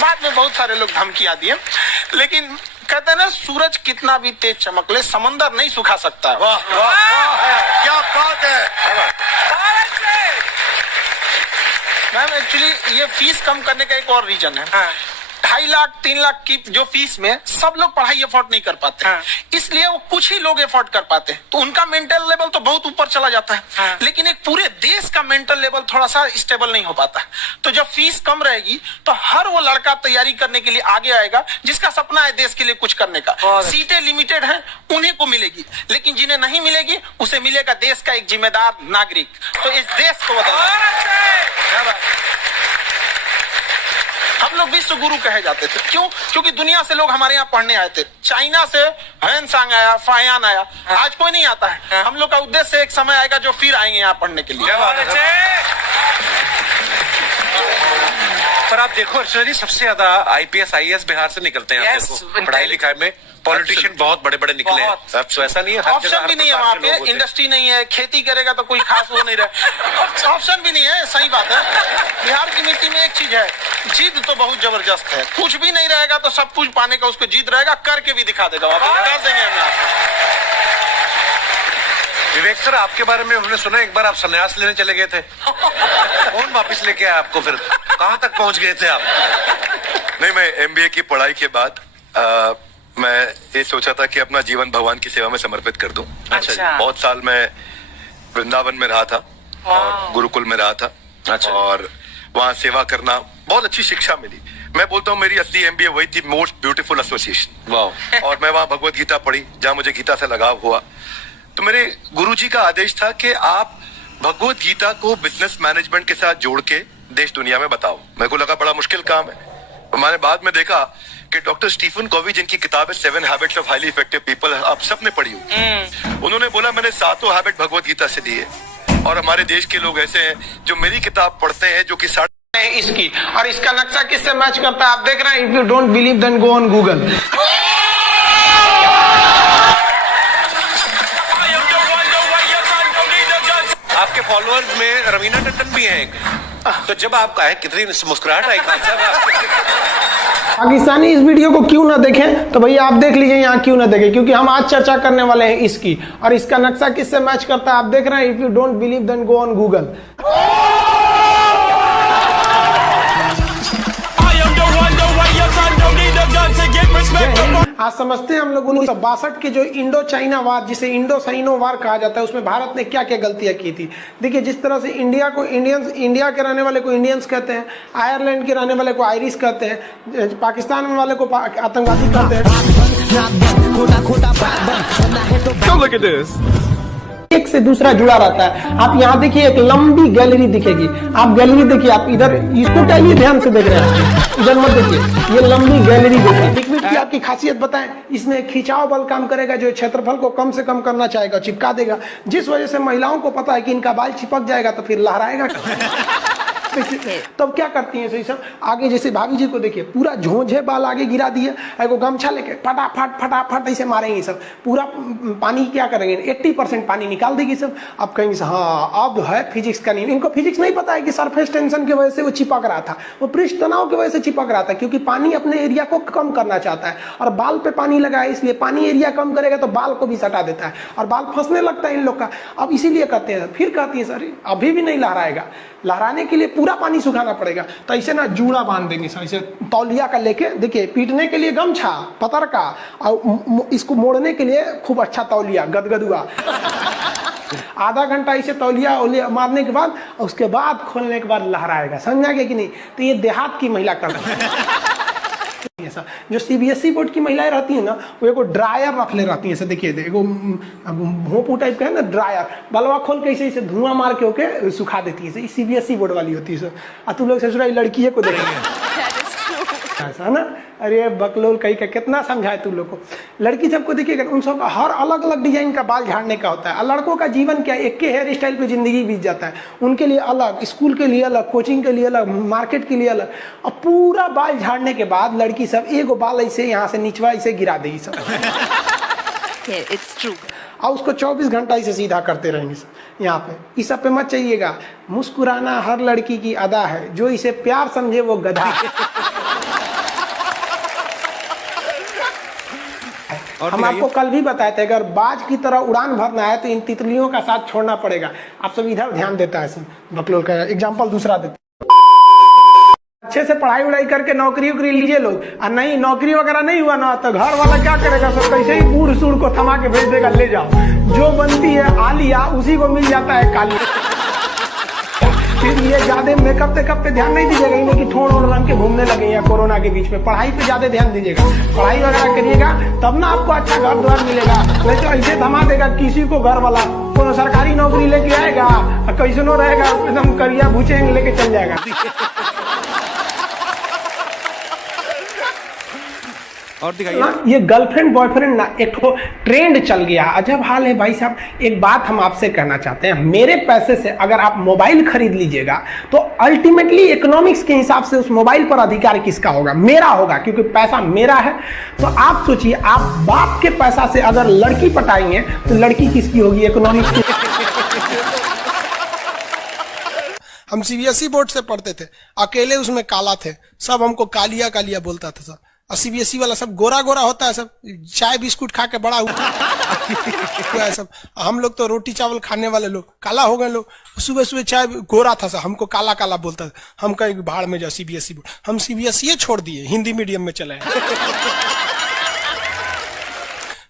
बाद में बहुत सारे लोग धमकियां दिए, लेकिन कहते हैं ना, सूरज कितना भी तेज चमक ले, समंदर नहीं सुखा सकता। वाह वाह वाह, क्या बात है। मैम एक्चुअली ये फीस कम करने का एक और रीजन है। 2.5 लाख 3 लाख की जो फीस में सब लोग पढ़ाई अफोर्ड नहीं कर पाते, इसलिए वो कुछ ही लोग अफोर्ड कर पाते हैं, तो उनका मेंटल लेवल तो बहुत ऊपर चला जाता है। लेकिन एक पूरे देश का मेंटल लेवल थोड़ा सा स्टेबल नहीं हो पाता। तो जब फीस कम रहेगी तो हर वो लड़का तैयारी करने के लिए आगे आएगा जिसका सपना है देश के लिए कुछ करने का। सीटें लिमिटेड हैं, उन्हीं को मिलेगी, लेकिन जिन्हें नहीं मिलेगी उसे मिलेगा देश का एक जिम्मेदार नागरिक। तो इस देश को बदलना। हम लोग विश्व गुरु कहे जाते थे, क्यों? क्योंकि दुनिया से लोग हमारे यहाँ पढ़ने आए थे। चाइना से हैंसांग आया, फायान आया, आज कोई नहीं आता है। हम लोग का उद्देश्य एक समय आएगा जो फिर आएंगे यहाँ पढ़ने के लिए। पर आप देखो अर्चना जी, सबसे ज्यादा IPS IAS बिहार से निकलते हैं। आप देखो पढ़ाई लिखाई में पॉलिटिशियन बहुत बड़े बड़े निकले हैं। तो ऐसा नहीं है, हर ऑप्शन भी नहीं है वहाँ पे, इंडस्ट्री नहीं है, खेती करेगा तो कोई खास वो नहीं रहे, ऑप्शन भी नहीं है। सही बात है। बिहार की मिट्टी में एक चीज है, जिद तो बहुत जबरदस्त है। कुछ भी नहीं रहेगा तो सब कुछ पाने का उसको जिद रहेगा, करके भी दिखा देगा, कर देंगे हम। विवेक सर, आपके बारे में हमने सुना एक बार आप संन्यास लेने चले गए थे। कौन वापस लेके आया आपको? फिर कहाँ तक पहुंच गए थे आप? नहीं, मैं MBA की पढ़ाई के बाद मैं ये सोचा था कि अपना जीवन भगवान की सेवा में समर्पित कर दूं। अच्छा। बहुत साल मैं वृंदावन में रहा था और गुरुकुल में रहा था। अच्छा। और वहाँ सेवा करना, बहुत अच्छी शिक्षा मिली। मैं बोलता हूँ मेरी असली MBA वही थी, मोस्ट ब्यूटीफुल एसोसिएशन। वाह। और मैं वहाँ भगवत गीता पढ़ी, जहाँ मुझे गीता से लगाव हुआ। तो मेरे गुरुजी का आदेश था कि आप भगवत गीता को बिजनेस मैनेजमेंट के साथ जोड़ के देश दुनिया में बताओ। मेरे को लगा बड़ा मुश्किल काम है। मैंने बाद में देखा कि डॉक्टर स्टीफन कॉवी, जिनकी किताब है 7 habits of highly effective people, आप सबने पढ़ी होगी, उन्होंने बोला मैंने 7 हैबिट भगवत गीता से दी है। और हमारे देश के लोग ऐसे हैं जो मेरी किताब पढ़ते हैं, जो कि इसकी और इसका नक्शा किससे मैच करता है आप देख रहे हैं। If you don't believe then go on Google. आपके फॉलोअर्स में रवीना टंडन भी हैं एक। तो जब आप आए, कितनी मुस्कुराहट आई खान साहब। पाकिस्तानी इस वीडियो को क्यों ना देखें, तो भैया आप देख लीजिए यहाँ क्यों ना देखें, क्योंकि हम आज चर्चा करने वाले हैं इसकी, और इसका नक्शा किससे मैच करता है आप देख रहे हैं। If you don't believe then go on Google. आज समझते हैं हम लोग 1962 के जो इंडो चाइना वार, जिसे इंडो साइनो वार कहा जाता है, उसमें भारत ने क्या क्या गलतियां की थी। देखिए, जिस तरह से इंडिया को इंडियंस, इंडिया के रहने वाले को इंडियंस कहते हैं, आयरलैंड के रहने वाले को आयरिश कहते हैं, पाकिस्तान वाले को आतंकवादी कहते हैं। एक से दूसरा जुड़ा रहता है। आप यहाँ देखिए, एक लंबी गैलरी दिखेगी। आप गैलरी देखिए, आप इधर इसको टाइम ध्यान से देख रहे हैं, इधर मत देखिए, ये लंबी गैलरी देखिए। लिक्विड की आपकी खासियत बताएं, इसमें खिंचाव बल काम करेगा, जो क्षेत्रफल को कम से कम करना चाहेगा, चिपका देगा। जिस वजह से महिलाओं को पता है कि इनका बाल चिपक जाएगा तो फिर लहराएगा। तब क्या करती हैं सही सब, आगे जैसे भाभी जी को देखिए, पूरा झोंझे बाल आगे गिरा दिए, एगो गमछा लेके फटाफट फटाफट ऐसे मारेंगे सब। पूरा पानी क्या करेंगे, 80% पानी निकाल देगी सब। अब कहेंगे हाँ अब है फिजिक्स का नियम। इनको फिजिक्स नहीं पता है कि सरफेस टेंशन की वजह से वो चिपक रहा था, वो पृष्ठ तनाव की वजह से चिपक रहा था, क्योंकि पानी अपने एरिया को कम करना चाहता है और बाल पे पानी लगा है, इसलिए पानी एरिया कम करेगा तो बाल को भी सटा देता है और बाल फंसने लगता है इन लोग का। अब इसीलिए कहते हैं, फिर कहती है सर अभी भी नहीं लहराएगा, लहराने के लिए पूरा पानी सुखाना पड़ेगा। तो ऐसे ना जूड़ा बांध देंगे सर, ऐसे तौलिया का लेके, देखिए पीटने के लिए गमछा पतर का, और इसको मोड़ने के लिए खूब अच्छा तौलिया गदगदुआ। आधा घंटा ऐसे तौलिया मारने के बाद, उसके बाद खोलने के बाद लहराएगा। समझा गया कि नहीं? तो ये देहात की महिला कर रही है। जो CBSE बोर्ड की महिलाएं रहती है ना, वो एगो ड्रायर रख ले रहती है। देखिए एगो भोंपू टाइप का है ना ड्रायर, बलवा खोल के ऐसे धुआं मार के होके सुखा देती है। CBSE बोर्ड वाली होती है। तुम लोग ससुराल लड़की को देखेंगे। ऐसा ना, अरे बकलोल कहीं का कितना समझाए तू लोग को। लड़की सबको देखिएगा, उन सब हर अलग अलग डिजाइन का बाल झाड़ने का होता है। और लड़कों का जीवन क्या, एक के हेयर स्टाइल पे जिंदगी बीत जाता है। उनके लिए अलग, स्कूल के लिए अलग, कोचिंग के लिए अलग, मार्केट के लिए अलग। और पूरा बाल झाड़ने के बाद लड़की सब एगो बाल ऐसे यहाँ से निचवा ऐसे गिरा देगी सब। It's true. और उसको 24 घंटा इसे सीधा करते रहेंगे सब यहाँ पे। इस सब पे मत चाहिएगा। मुस्कुराना हर लड़की की अदा है, जो इसे प्यार समझे वो गधा है। हम आपको कल भी बताए थे, अगर बाज की तरह उड़ान भरना है तो इन तितलियों का साथ छोड़ना पड़ेगा। आप सब इधर ध्यान देता है सब। बकलोल का एग्जाम्पल दूसरा देते, अच्छे से पढ़ाई उड़ाई करके नौकरी उकरी लीजिए लोग। और नहीं नौकरी वगैरह नहीं हुआ ना तो घर वाला क्या करेगा, सब कैसे ही बूढ़ सूढ़ को थमा के भेज देगा, ले जाओ। जो बनती है आलिया उसी को मिल जाता है कालिया। फिर ये ज्यादा मेकअप टेकअप पे ध्यान नहीं दीजिएगा, इन्हें कि ठोड़ ओढ़ रंग के घूमने लगे या कोरोना के बीच में। पढ़ाई पे ज्यादा ध्यान दीजिएगा, पढ़ाई वगैरह करिएगा तब ना आपको अच्छा घर द्वार मिलेगा। नहीं तो ऐसे थमा देगा किसी को घर वाला, कोनो सरकारी नौकरी लेके आएगा कैसनो रहेगा, एकदम करिया भूचेंग लेके चल जाएगा। और दिखाइए। ये गर्लफ्रेंड बॉयफ्रेंड ना एक तो ट्रेंड चल गया, अजब हाल है भाई साहब। एक बात हम आपसे कहना चाहते हैं, मेरे पैसे से अगर आप मोबाइल खरीद लीजिएगा तो अल्टीमेटली इकोनॉमिक्स के हिसाब से उस मोबाइल पर अधिकार किसका होगा? मेरा होगा, क्योंकि पैसा मेरा है। तो आप सोचिए, आप बाप के पैसा से अगर लड़की पटाएंगे तो लड़की किसकी होगी? इकोनॉमिक्स की। हम सीबीएसई बोर्ड से पढ़ते थे, अकेले उसमें काला थे, सब हमको कालिया कालिया बोलता था सब। और सीबीएसई वाला सब गोरा गोरा होता है, सब चाय बिस्कुट खा के बड़ा हुआ है सब। हम लोग तो रोटी चावल खाने वाले लोग काला हो गए लोग। सुबह सुबह चाय गोरा था सब, हमको काला काला बोलता था। हम कहीं भाड़ में जाओ सीबीएसई बोर्ड, हम सीबीएसई छोड़ दिए, हिंदी मीडियम में चले।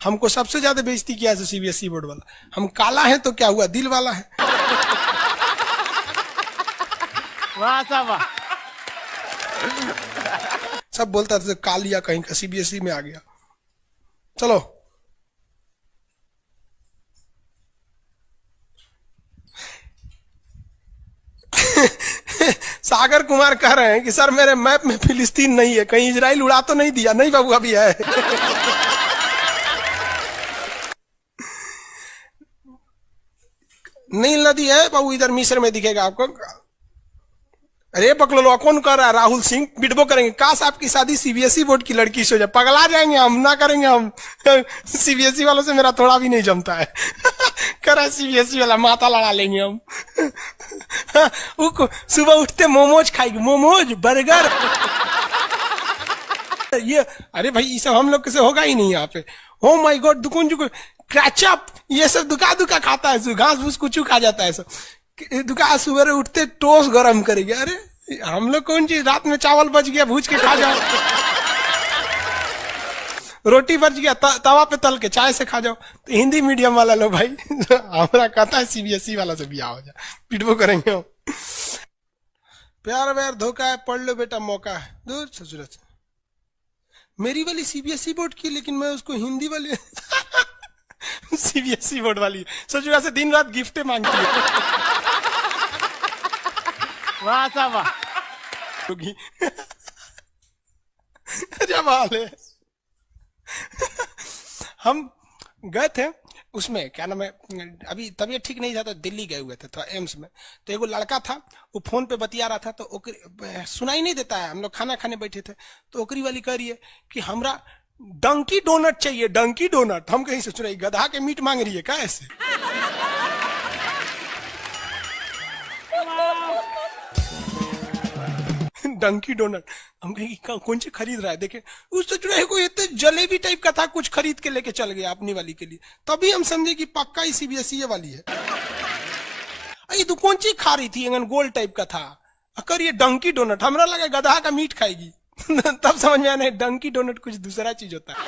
हमको सबसे ज्यादा बेइज्जती किया है सीबीएसई बोर्ड वाला। हम काला है तो क्या हुआ, दिल वाला है। वाह साहब वाह। सब बोलता था कालिया कहीं का, सीबीएसई में आ गया। चलो सागर कुमार कह रहे हैं कि सर मेरे मैप में फिलिस्तीन नहीं है, कहीं इजराइल उड़ा तो नहीं दिया? नहीं बाबू, अभी है। नील नदी है बाबू, इधर मिस्र में दिखेगा आपको। अरे बकलोलो कौन कर रहा है? राहुल सिंह बिटबो करेंगे। काश आपकी शादी सीबीएसई बोर्ड की लड़की से हो जाए, पगला जाएंगे हम, ना करेंगे हम। सीबीएसई वालों से मेरा थोड़ा भी नहीं जमता है। करा सीबीएसई वाला, माथा लड़ा लेंगे हम। सुबह उठते मोमोज खाएगी, मोमोज बर्गर ये। अरे भाई ये सब हम लोग से होगा ही नहीं यहाँ पे। ओ माय गॉड, दुकुन जुकुन क्रैचअप ये सब दुका दुका खाता है, घास फूस कुछ खा जाता है सब। दुकान सुबह उठते टोस्ट गरम करेंगे। अरे हम लोग कौन चीज, रात में चावल बच गया भूज के खा जाओ, रोटी बच गया तवा पे तल के चाय से खा जाओ। तो हिंदी मीडियम वाला लो भाई, हमारा कहता है सीबीएसई वाला से बिया हो जाए, पिटबो करेंगे हम। प्यार व्यार धोखा है, पढ़ लो बेटा मौका है। दूर ससुर मेरी वाली सीबीएसई बोर्ड की, लेकिन मैं उसको हिंदी वाली सीबीएसई बोर्ड वाली ससुरा से दिन रात गिफ्टें मांगती है। वाह साहब वाह। जब हाल है। हम गए थे उसमें, क्या नाम है, अभी तबीयत ठीक नहीं था तो दिल्ली गए हुए थे, तो एम्स में। तो एगो लड़का था, वो फोन पे बतिया रहा था, तो सुनाई नहीं देता है। हम लोग खाना खाने बैठे थे, तो ओकरी वाली कह रही है कि हमरा डंकी डोनट चाहिए, डंकी डोनट। हम कहीं से सुनाई, गधा के मीट मांग रही है क्या ऐसे? डंकी डोनट। हम कहीं कौन सी खरीद रहा है, देखे उस चुराहे को इतने जलेबी टाइप का था, कुछ खरीद के लेके चल गया अपनी वाली के लिए। तभी हम समझे कि पक्का ही सीबीएसई वाली है। ये तो कौन सी खा रही थी, गोल टाइप का था। अकर ये डंकी डोनट, हमरा लगा गधा का मीट खाएगी। तब समझ में आया डंकी डोनट कुछ दूसरा चीज होता है।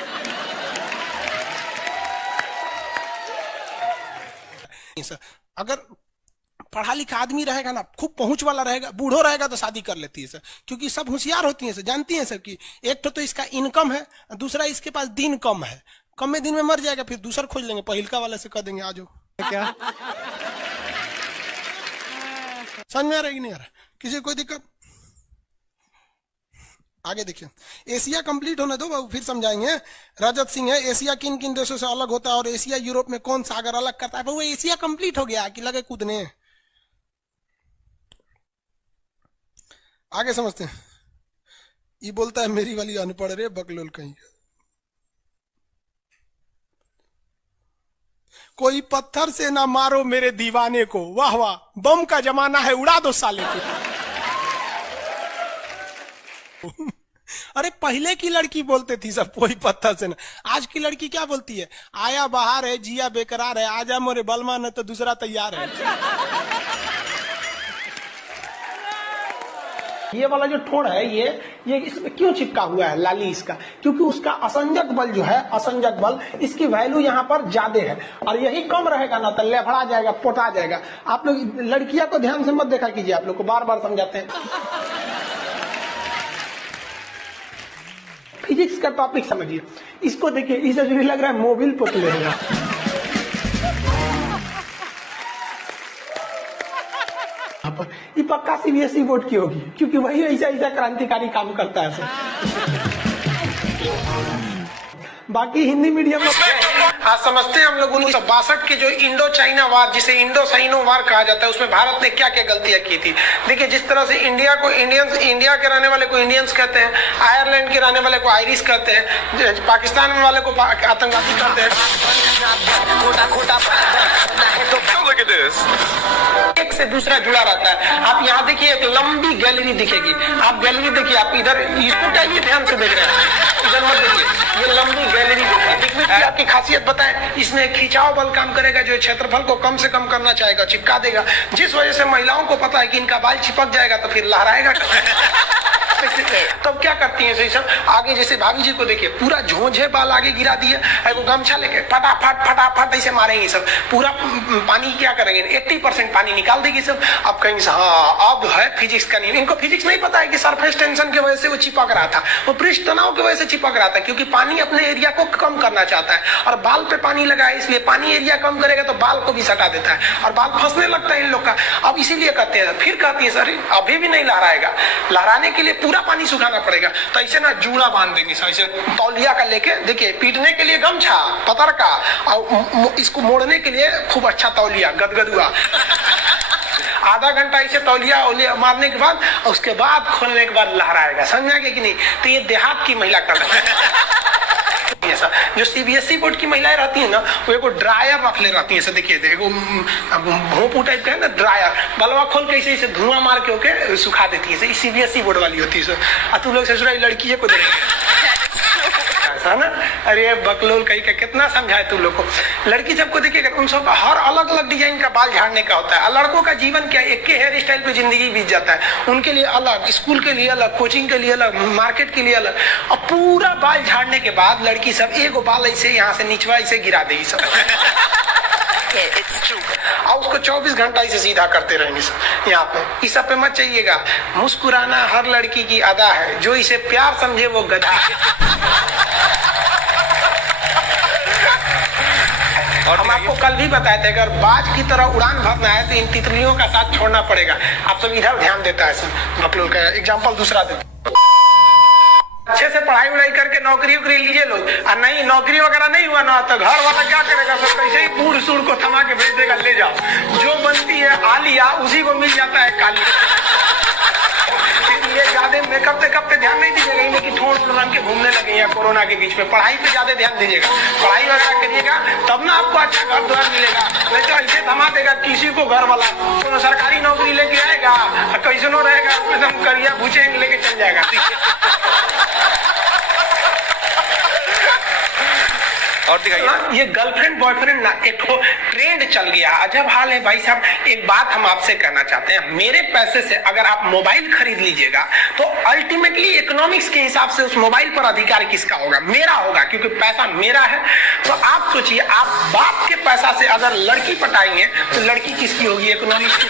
अगर पढ़ा लिखा आदमी रहेगा ना, खूब पहुंच वाला रहेगा, बूढ़ो रहेगा तो शादी कर लेती है सर, क्योंकि सब होशियार होती है सर, जानती है सर कि एक तो इसका इनकम है, दूसरा इसके पास दिन कम है, कम में दिन में मर जाएगा, फिर दूसरा खोज लेंगे, पहिलका वाले से कह देंगे आ जाओ। क्या समझ में आ रहा है कि नहीं आ रहा? किसी कोई दिक्कत? आगे देखिए, एशिया कंप्लीट होने दो बाबू, फिर समझाएंगे। रजत सिंह है, एशिया किन किन देशों से अलग होता है और एशिया यूरोप में कौन सागर अलग करता है? बाबू एशिया कंप्लीट हो गया कि लगे कूदने? आगे समझते हैं। ये बोलता है मेरी वाली अनपढ़ रे बकलोल कहीं। कोई पत्थर से ना मारो मेरे दीवाने को, वाह वाह, बम का जमाना है, उड़ा दो साले को। अरे पहले की लड़की बोलते थी सब कोई पत्थर से ना, आज की लड़की क्या बोलती है? आया बाहर है, जिया बेकरार है, आजा मोरे बलमा न तो दूसरा तैयार है। ये वाला जो ठोड़ है ये इसमें क्यों चिपका हुआ है लाली इसका? क्योंकि उसका असंजक बल जो है, असंजक बल, इसकी वैल्यू यहाँ पर ज्यादा है और यही कम रहेगा ना तो लेफड़ा जाएगा, पोटा जाएगा। आप लोग लड़कियां को ध्यान से मत देखा कीजिए, आप लोग को बार बार समझाते हैं। फिजिक्स का टॉपिक समझिए, इसको देखिए, इसे जो लग रहा है मोबिल पकड़ेगा। ये पक्का सीबीएसई बोर्ड की होगी, क्योंकि वही ऐसा ऐसा क्रांतिकारी काम करता है। बाकी हिंदी मीडियम में आज समझते हैं हम लोग 1962 के जो इंडो चाइना वार, जिसे इंडो साइनो वार कहा जाता है, उसमें भारत ने क्या क्या गलतियां की थी। देखिए, जिस तरह से इंडिया को इंडियंस, इंडिया के रहने वाले को इंडियंस कहते हैं, आयरलैंड के रहने वाले को आयरिश कहते हैं, पाकिस्तान वाले को आतंकवादी कहते हैं। एक से दूसरा जुड़ा रहता है। आप यहाँ देखिए, एक लंबी गैलरी दिखेगी, आप गैलरी देखिए, आप इधर इसको क्या ये ध्यान से देख रहे हैं, इधर मत देखिए, ये लंबी गैलरी देखिए। आपकी खासियत बताएं, इसमें खिंचाव बल काम करेगा, जो क्षेत्रफल को कम से कम करना चाहेगा, चिपका देगा, जिस वजह से महिलाओं को पता है कि इनका बाल चिपक जाएगा तो फिर लहराएगा। तब क्या करती है सब आगे, जैसे भाभी जी को देखिए, पूरा झोंझे बाल आगे गिरा दिए, वो गमछा लेके फटाफट फटाफट ऐसे मारेंगे सब, पूरा पानी क्या करेंगे, 80% पानी निकाल देगी सब। अब कहेंगे हाँ अब है फिजिक्स का नियम। इनको फिजिक्स नहीं पता है कि सरफेस टेंशन की वजह से वो चिपक रहा था, वो पृष्ठ तनाव की वजह से चिपक रहा था, क्योंकि पानी अपने एरिया को कम करना चाहता है और बाल पे पानी लगा है, इसलिए पानी एरिया कम करेगा तो बाल को भी सटा देता है और बाल फंसने लगता है इन लोग का। अब इसीलिए कहते हैं, फिर कहती है सर अभी भी नहीं लहराएगा, लहराने के लिए पूरा पानी सुखाना पड़ेगा, तो ऐसे ना जूड़ा बांध देंगे ऐसे तौलिया का लेके, देखिए पीटने के लिए गमछा पतर का और इसको मोड़ने के लिए खूब अच्छा तौलिया गदगदुआ। आधा घंटा ऐसे तौलिया मारने के बाद, उसके बाद खोलने के बाद लहराएगा, समझा कि नहीं? तो ये देहात की महिला कर रही है। जो सीबीएसई बोर्ड की महिलाएं रहती है ना, वो एक ड्रायर रख ले रहती है, ऐसे देखिए, देखो भोंपू टाइप का है ना ड्रायर, बलवा खोल के ऐसे धुआं मार के होके सुखा देती है, सीबीएसई बोर्ड वाली होती है। तू लोग ससुराल लड़की को ना, अरे बकलोल कहीं का कितना समझाए तू लोग को। लड़की सबको देखिएगा, उन सब हर अलग अलग डिजाइन का बाल झाड़ने का होता है। लड़कों का जीवन क्या, एक के हेयर स्टाइल पे जिंदगी बीत जाता है, उनके लिए अलग, स्कूल के लिए अलग, कोचिंग के लिए अलग, मार्केट के लिए अलग। और पूरा बाल झाड़ने के बाद लड़की सब एक बाल ऐसे यहाँ से निचवा ऐसे गिरा देगी सब। और उसको 24 घंटा इसे सीधा करते रहेंगे सब यहाँ पे। इस सब पे मत चाहिएगा, मुस्कुराना हर लड़की की अदा है, जो इसे प्यार समझे वो गधा है। हम आपको कल भी बताए थे, अगर बाज की तरह उड़ान भरना है तो इन तितलियों का साथ छोड़ना पड़ेगा। आप सब इधर ध्यान देता है सर, बकलोल का एग्जाम्पल दूसरा देता। अच्छे से पढ़ाई उड़ाई करके नौकरी उकरी लीजिए लोग, और नहीं नौकरी वगैरह नहीं हुआ ना तो घर वाला क्या करेगा, सब कैसे ही बूढ़ सूढ़ को थमा के भेज देगा, ले जाओ, जो बनती है आलिया उसी को मिल जाता है काली। इसलिए ज्यादा मेकअप टेकअप पे ध्यान नहीं दीजिएगा, इन्हें कि ठोड़ रंग के घूमने लगे हैं कोरोना के बीच में। पढ़ाई पे ज्यादा ध्यान दीजिएगा, पढ़ाई वगैरह करिएगा, तब ना आपको अच्छा घर द्वार मिलेगा। नहीं तो ऐसे थमा देगा किसी को घर वाला, तो सरकारी नौकरी लेके आएगा, कैसे नो रहेगा, एकदम करिया भूचेंगे लेके चल जाएगा। और दिखाइए, ये गर्लफ्रेंड बॉयफ्रेंड ना एक ट्रेंड चल गया, अजब हाल है भाई साहब। एक बात हम आपसे कहना चाहते हैं, मेरे पैसे से अगर आप मोबाइल खरीद लीजिएगा तो अल्टीमेटली इकोनॉमिक्स के हिसाब से उस मोबाइल पर अधिकार किसका होगा? मेरा होगा, क्योंकि पैसा मेरा है। तो आप सोचिए, आप बाप के पैसा से अगर लड़की पटाएंगे तो लड़की किसकी होगी? इकोनॉमिक्स।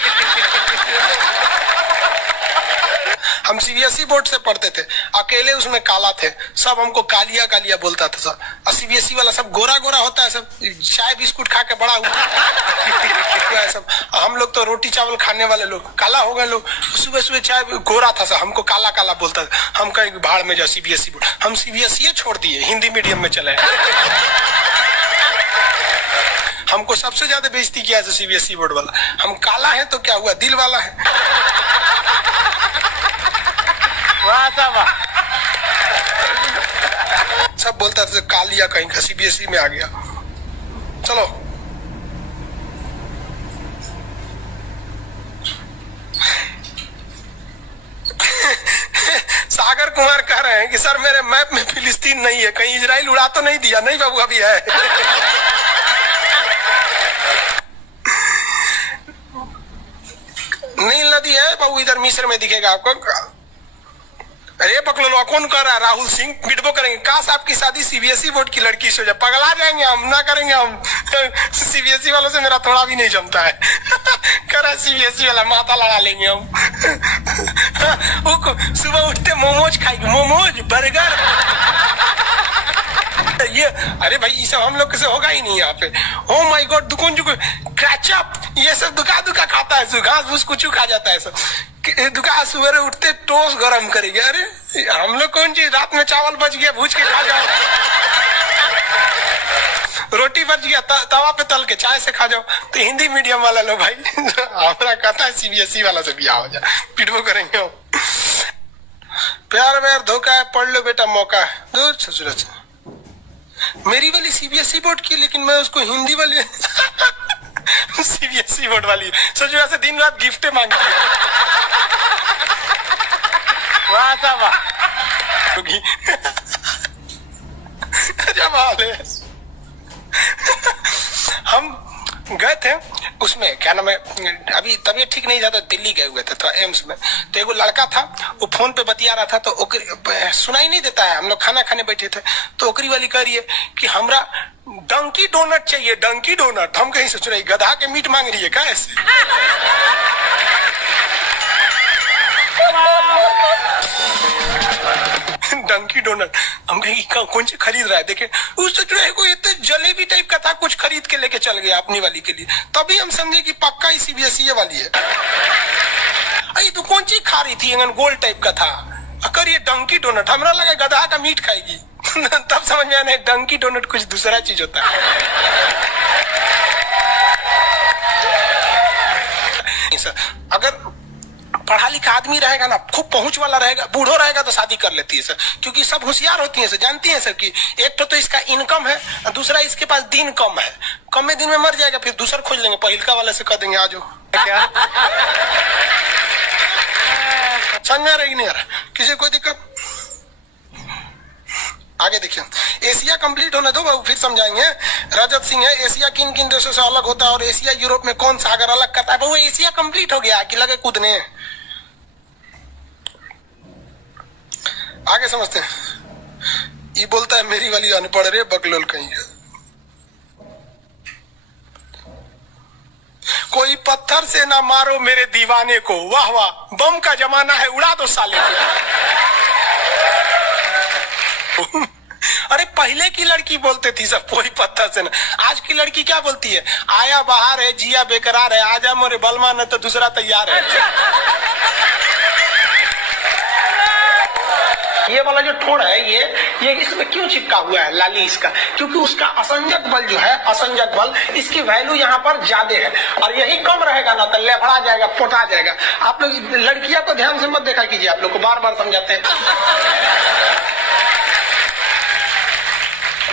हम सीबीएसई बोर्ड से पढ़ते थे, अकेले उसमें काला थे, सब हमको कालिया कालिया बोलता था सब। और सीबीएसई वाला सब गोरा गोरा होता है, सब चाय बिस्कुट खा के बड़ा हुआ सब। हम लोग तो रोटी चावल खाने वाले लोग काला हो गए लोग। सुबह सुबह चाय गोरा था सब, हमको काला काला बोलता था। हम कहीं भाड़ में जाओ सीबीएसई बोर्ड, हम सीबीएसई छोड़ दिए, हिंदी मीडियम में चले। हमको सबसे ज्यादा बेइज्जती किया है सीबीएसई बोर्ड वाला। हम काला है तो क्या हुआ, दिल वाला है। वाह साहब वाह। सब बोलता था कालिया कहीं का, सीबीएसई में आ गया। चलो सागर कुमार कह रहे हैं कि सर मेरे मैप में फिलिस्तीन नहीं है, कहीं इजराइल उड़ा तो नहीं दिया? नहीं बाबू, अभी है। नील नदी है बाबू, इधर मिस्र में दिखेगा आपको। अरे पकड़ो, कौन कर रहा है? राहुल सिंह बिडबो करेंगे। काश आपकी शादी सीबीएसई बोर्ड की लड़की से हो जाए, पगला जाएंगे हम, ना करेंगे हम। सीबीएसई वालों से मेरा थोड़ा भी नहीं जमता है। कर सीबीएसई वाला माथा लड़ा लेंगे हम। सुबह उठते मोमोज खाएंगे, मोमोज बर्गर ये। अरे भाई ये सब हम लोग से होगा ही नहीं यहाँ पे। ओ माय गॉड, दुकान जो क्रैचअप ये सब दुका खाता है, घास फूस कुछ खा जाता है सब। दुकान सुबह उठते टोस्ट गरम करेंगे। अरे हम लोग कौन चीज, रात में चावल बच गया भूज के खा जाओ, रोटी बच गया तवा पे तल के चाय से खा जाओ। तो हिंदी मीडियम वाला लो भाई, हमारा कहता है सीबीएसई वाला से बिया हो जाए, पिटबो करेंगे हम। प्यार व्यार धोखा है, पढ़ लो बेटा मौका है। दूर ससुर से मेरी वाली सीबीएसई बोर्ड की, लेकिन मैं उसको हिंदी वाली सीबीएसई बोर्ड वाली ससुर से दिन रात गिफ्टें मांगती है। वाह साहब वाह। जब हम गए थे उसमें, क्या नाम है, अभी तबीयत ठीक नहीं था तो दिल्ली गए हुए थे, तो एम्स में। तो एगो लड़का था, वो फोन पे बतिया रहा था, तो सुनाई नहीं देता है। हम लोग खाना खाने बैठे थे, तो ओकरी वाली कह रही है कि हमरा डंकी डोनट चाहिए, डंकी डोनट। हम कहीं से सुनाई, गधा के मीट मांग रही है क्या ऐसे? डंकी डोनट। हम कहेंगे कौन से खरीद रहा है, देखे उससे जो है कोई इतने जलेबी टाइप का था, कुछ खरीद के लेके चल गया अपनी वाली के लिए। तभी हम समझे कि पक्का ही सीबीएसई वाली है। अरे तो कौन चीज खा रही थी, गोल टाइप का था, अगर ये डंकी डोनट, हमरा लगा गधा का मीट खाएगी। तब समझ में आया डंकी डोनट कुछ दूसरा चीज होता है। अगर पढ़ा लिखा आदमी रहेगा ना, खूब पहुंच वाला रहेगा, बूढ़ो रहेगा तो शादी कर लेती है सर, क्योंकि सब होशियार होती है सर, जानती है सर कि एक तो इसका इनकम है, दूसरा इसके पास दिन कम है, कम में दिन में मर जाएगा, फिर दूसरा खोज लेंगे, पहिलका वाले से कह देंगे आ जाओ। क्या समझ में आ रहा है कि नहीं आ रहा? किसी कोई दिक्कत? आगे देखिए, एशिया कंप्लीट होने दो बाबू, फिर समझाएंगे। रजत सिंह है, एशिया किन किन देशों से अलग होता है और एशिया यूरोप में कौन सागर अलग करता है? वो एशिया कंप्लीट हो गया कि लगे कूदने। आगे समझते हैं। ये बोलता है मेरी वाली अनपढ़ रे बकलोल कहीं है। कोई पत्थर से ना मारो मेरे दीवाने को, वाह वाह, बम का जमाना है, उड़ा दो साले को। अरे पहले की लड़की बोलते थी सब कोई पत्थर से ना, आज की लड़की क्या बोलती है? आया बाहर है, जिया बेकरार है, आजा मोरे बलमा न तो दूसरा तैयार है। ये वाला जो ठोड़ है ये इसमें क्यों चिपका हुआ है लाली इसका? क्योंकि उसका असंजक बल जो है, असंजक बल, इसकी वैल्यू यहाँ पर ज्यादा है, और यही कम रहेगा ना तो लेफड़ा जाएगा, पोटा जाएगा। आप लोग लड़कियां को ध्यान से मत देखा कीजिए, आप लोग को बार बार समझाते हैं।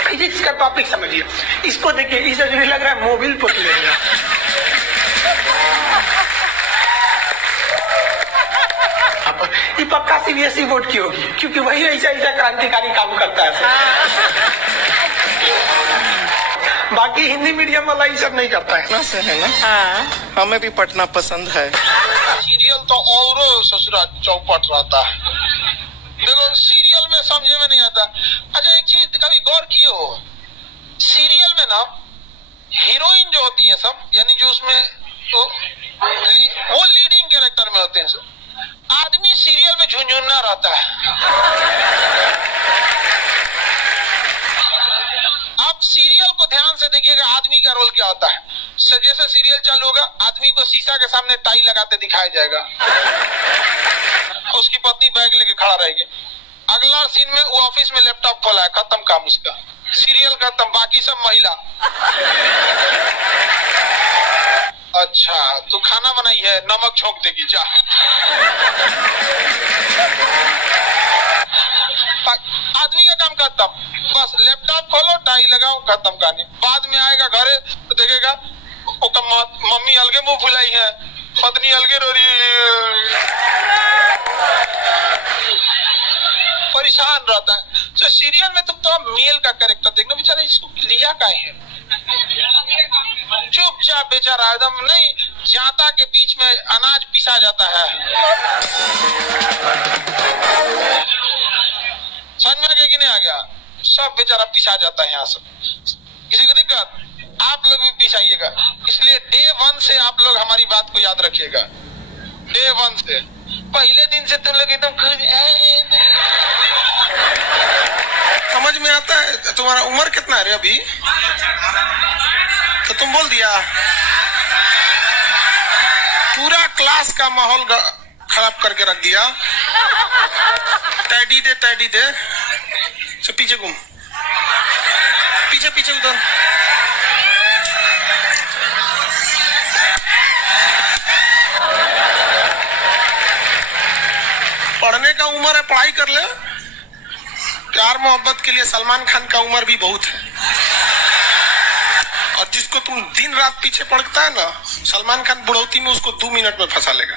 फिजिक्स का टॉपिक समझिए, इसको देखिए, इसे जो लग रहा है मोबिल पुतले का। ये पक्का सीबीएसई बोर्ड की होगी, क्योंकि वही ऐसा क्रांतिकारी काम करता है। बाकी हिंदी मीडियम वाला ये सब नहीं करता है। है ना? हमें भी पढ़ना पसंद है। सीरियल तो और ससुरा चौपट रहता है, देखो सीरियल में समझे में नहीं आता। अच्छा एक चीज कभी गौर किए हो, सीरियल में ना हीरोइन जो होती है सब, यानी जो उसमें वो लीडिंग कैरेक्टर में होते हैं सब, आदमी सीरियल में झुंझुना रहता है। आप सीरियल को ध्यान से देखिएगा, आदमी का रोल क्या होता है। जैसे सीरियल चालू होगा, आदमी को शीशा के सामने टाई लगाते दिखाया जाएगा, उसकी पत्नी बैग लेके खड़ा रहेगी। अगला सीन में वो ऑफिस में लैपटॉप खोला है, खत्म काम उसका, सीरियल खत्म, बाकी सब महिला। अच्छा तू खाना बनाई है, नमक छोंक देगी जा। आदमी का काम खत्म, बस लैपटॉप खोलो, टाई लगाओ, खत्म कहानी। बाद में आएगा घरे तो देखेगा मम्मी अलगे मुंह फुलाई है, पत्नी अलगे रो रही, परेशान रहता है। तो सीरियल में तुम तो मेल का कैरेक्टर देखना, बेचारा इसको लिया का है, चुपचाप बेचारा एकदम नहीं, जाता के बीच में अनाज पिसा जाता है। समझ में आ गया कि नहीं आ गया? सब बेचारा पिसा जाता है यहाँ से। किसी को दिक्कत? आप लोग भी पिसाइएगा। इसलिए डे 1 से आप लोग हमारी बात को याद रखिएगा। डे 1 से, पहले दिन से तुम लोग एकदम समझ में आता है। तुम्हारा उम्र कितना है रे अभी? तो तुम बोल दिया। पूरा क्लास का माहौल खराब करके रख दिया। टैडी दे, टैडी दे। तो पीछे घूम, पीछे पीछे उधर। पढ़ने का उम्र है, पढ़ाई कर ले। प्यार मोहब्बत के लिए सलमान खान का उम्र भी बहुत है। और जिसको तुम दिन रात पीछे पड़ता है ना, सलमान खान बुढ़ौती में उसको 2 मिनट में फंसा लेगा।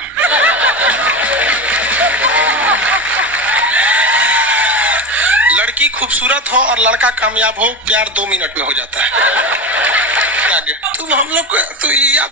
लड़की खूबसूरत हो और लड़का कामयाब हो, प्यार 2 मिनट में हो जाता है। आगे तुम हम लोग को तो याद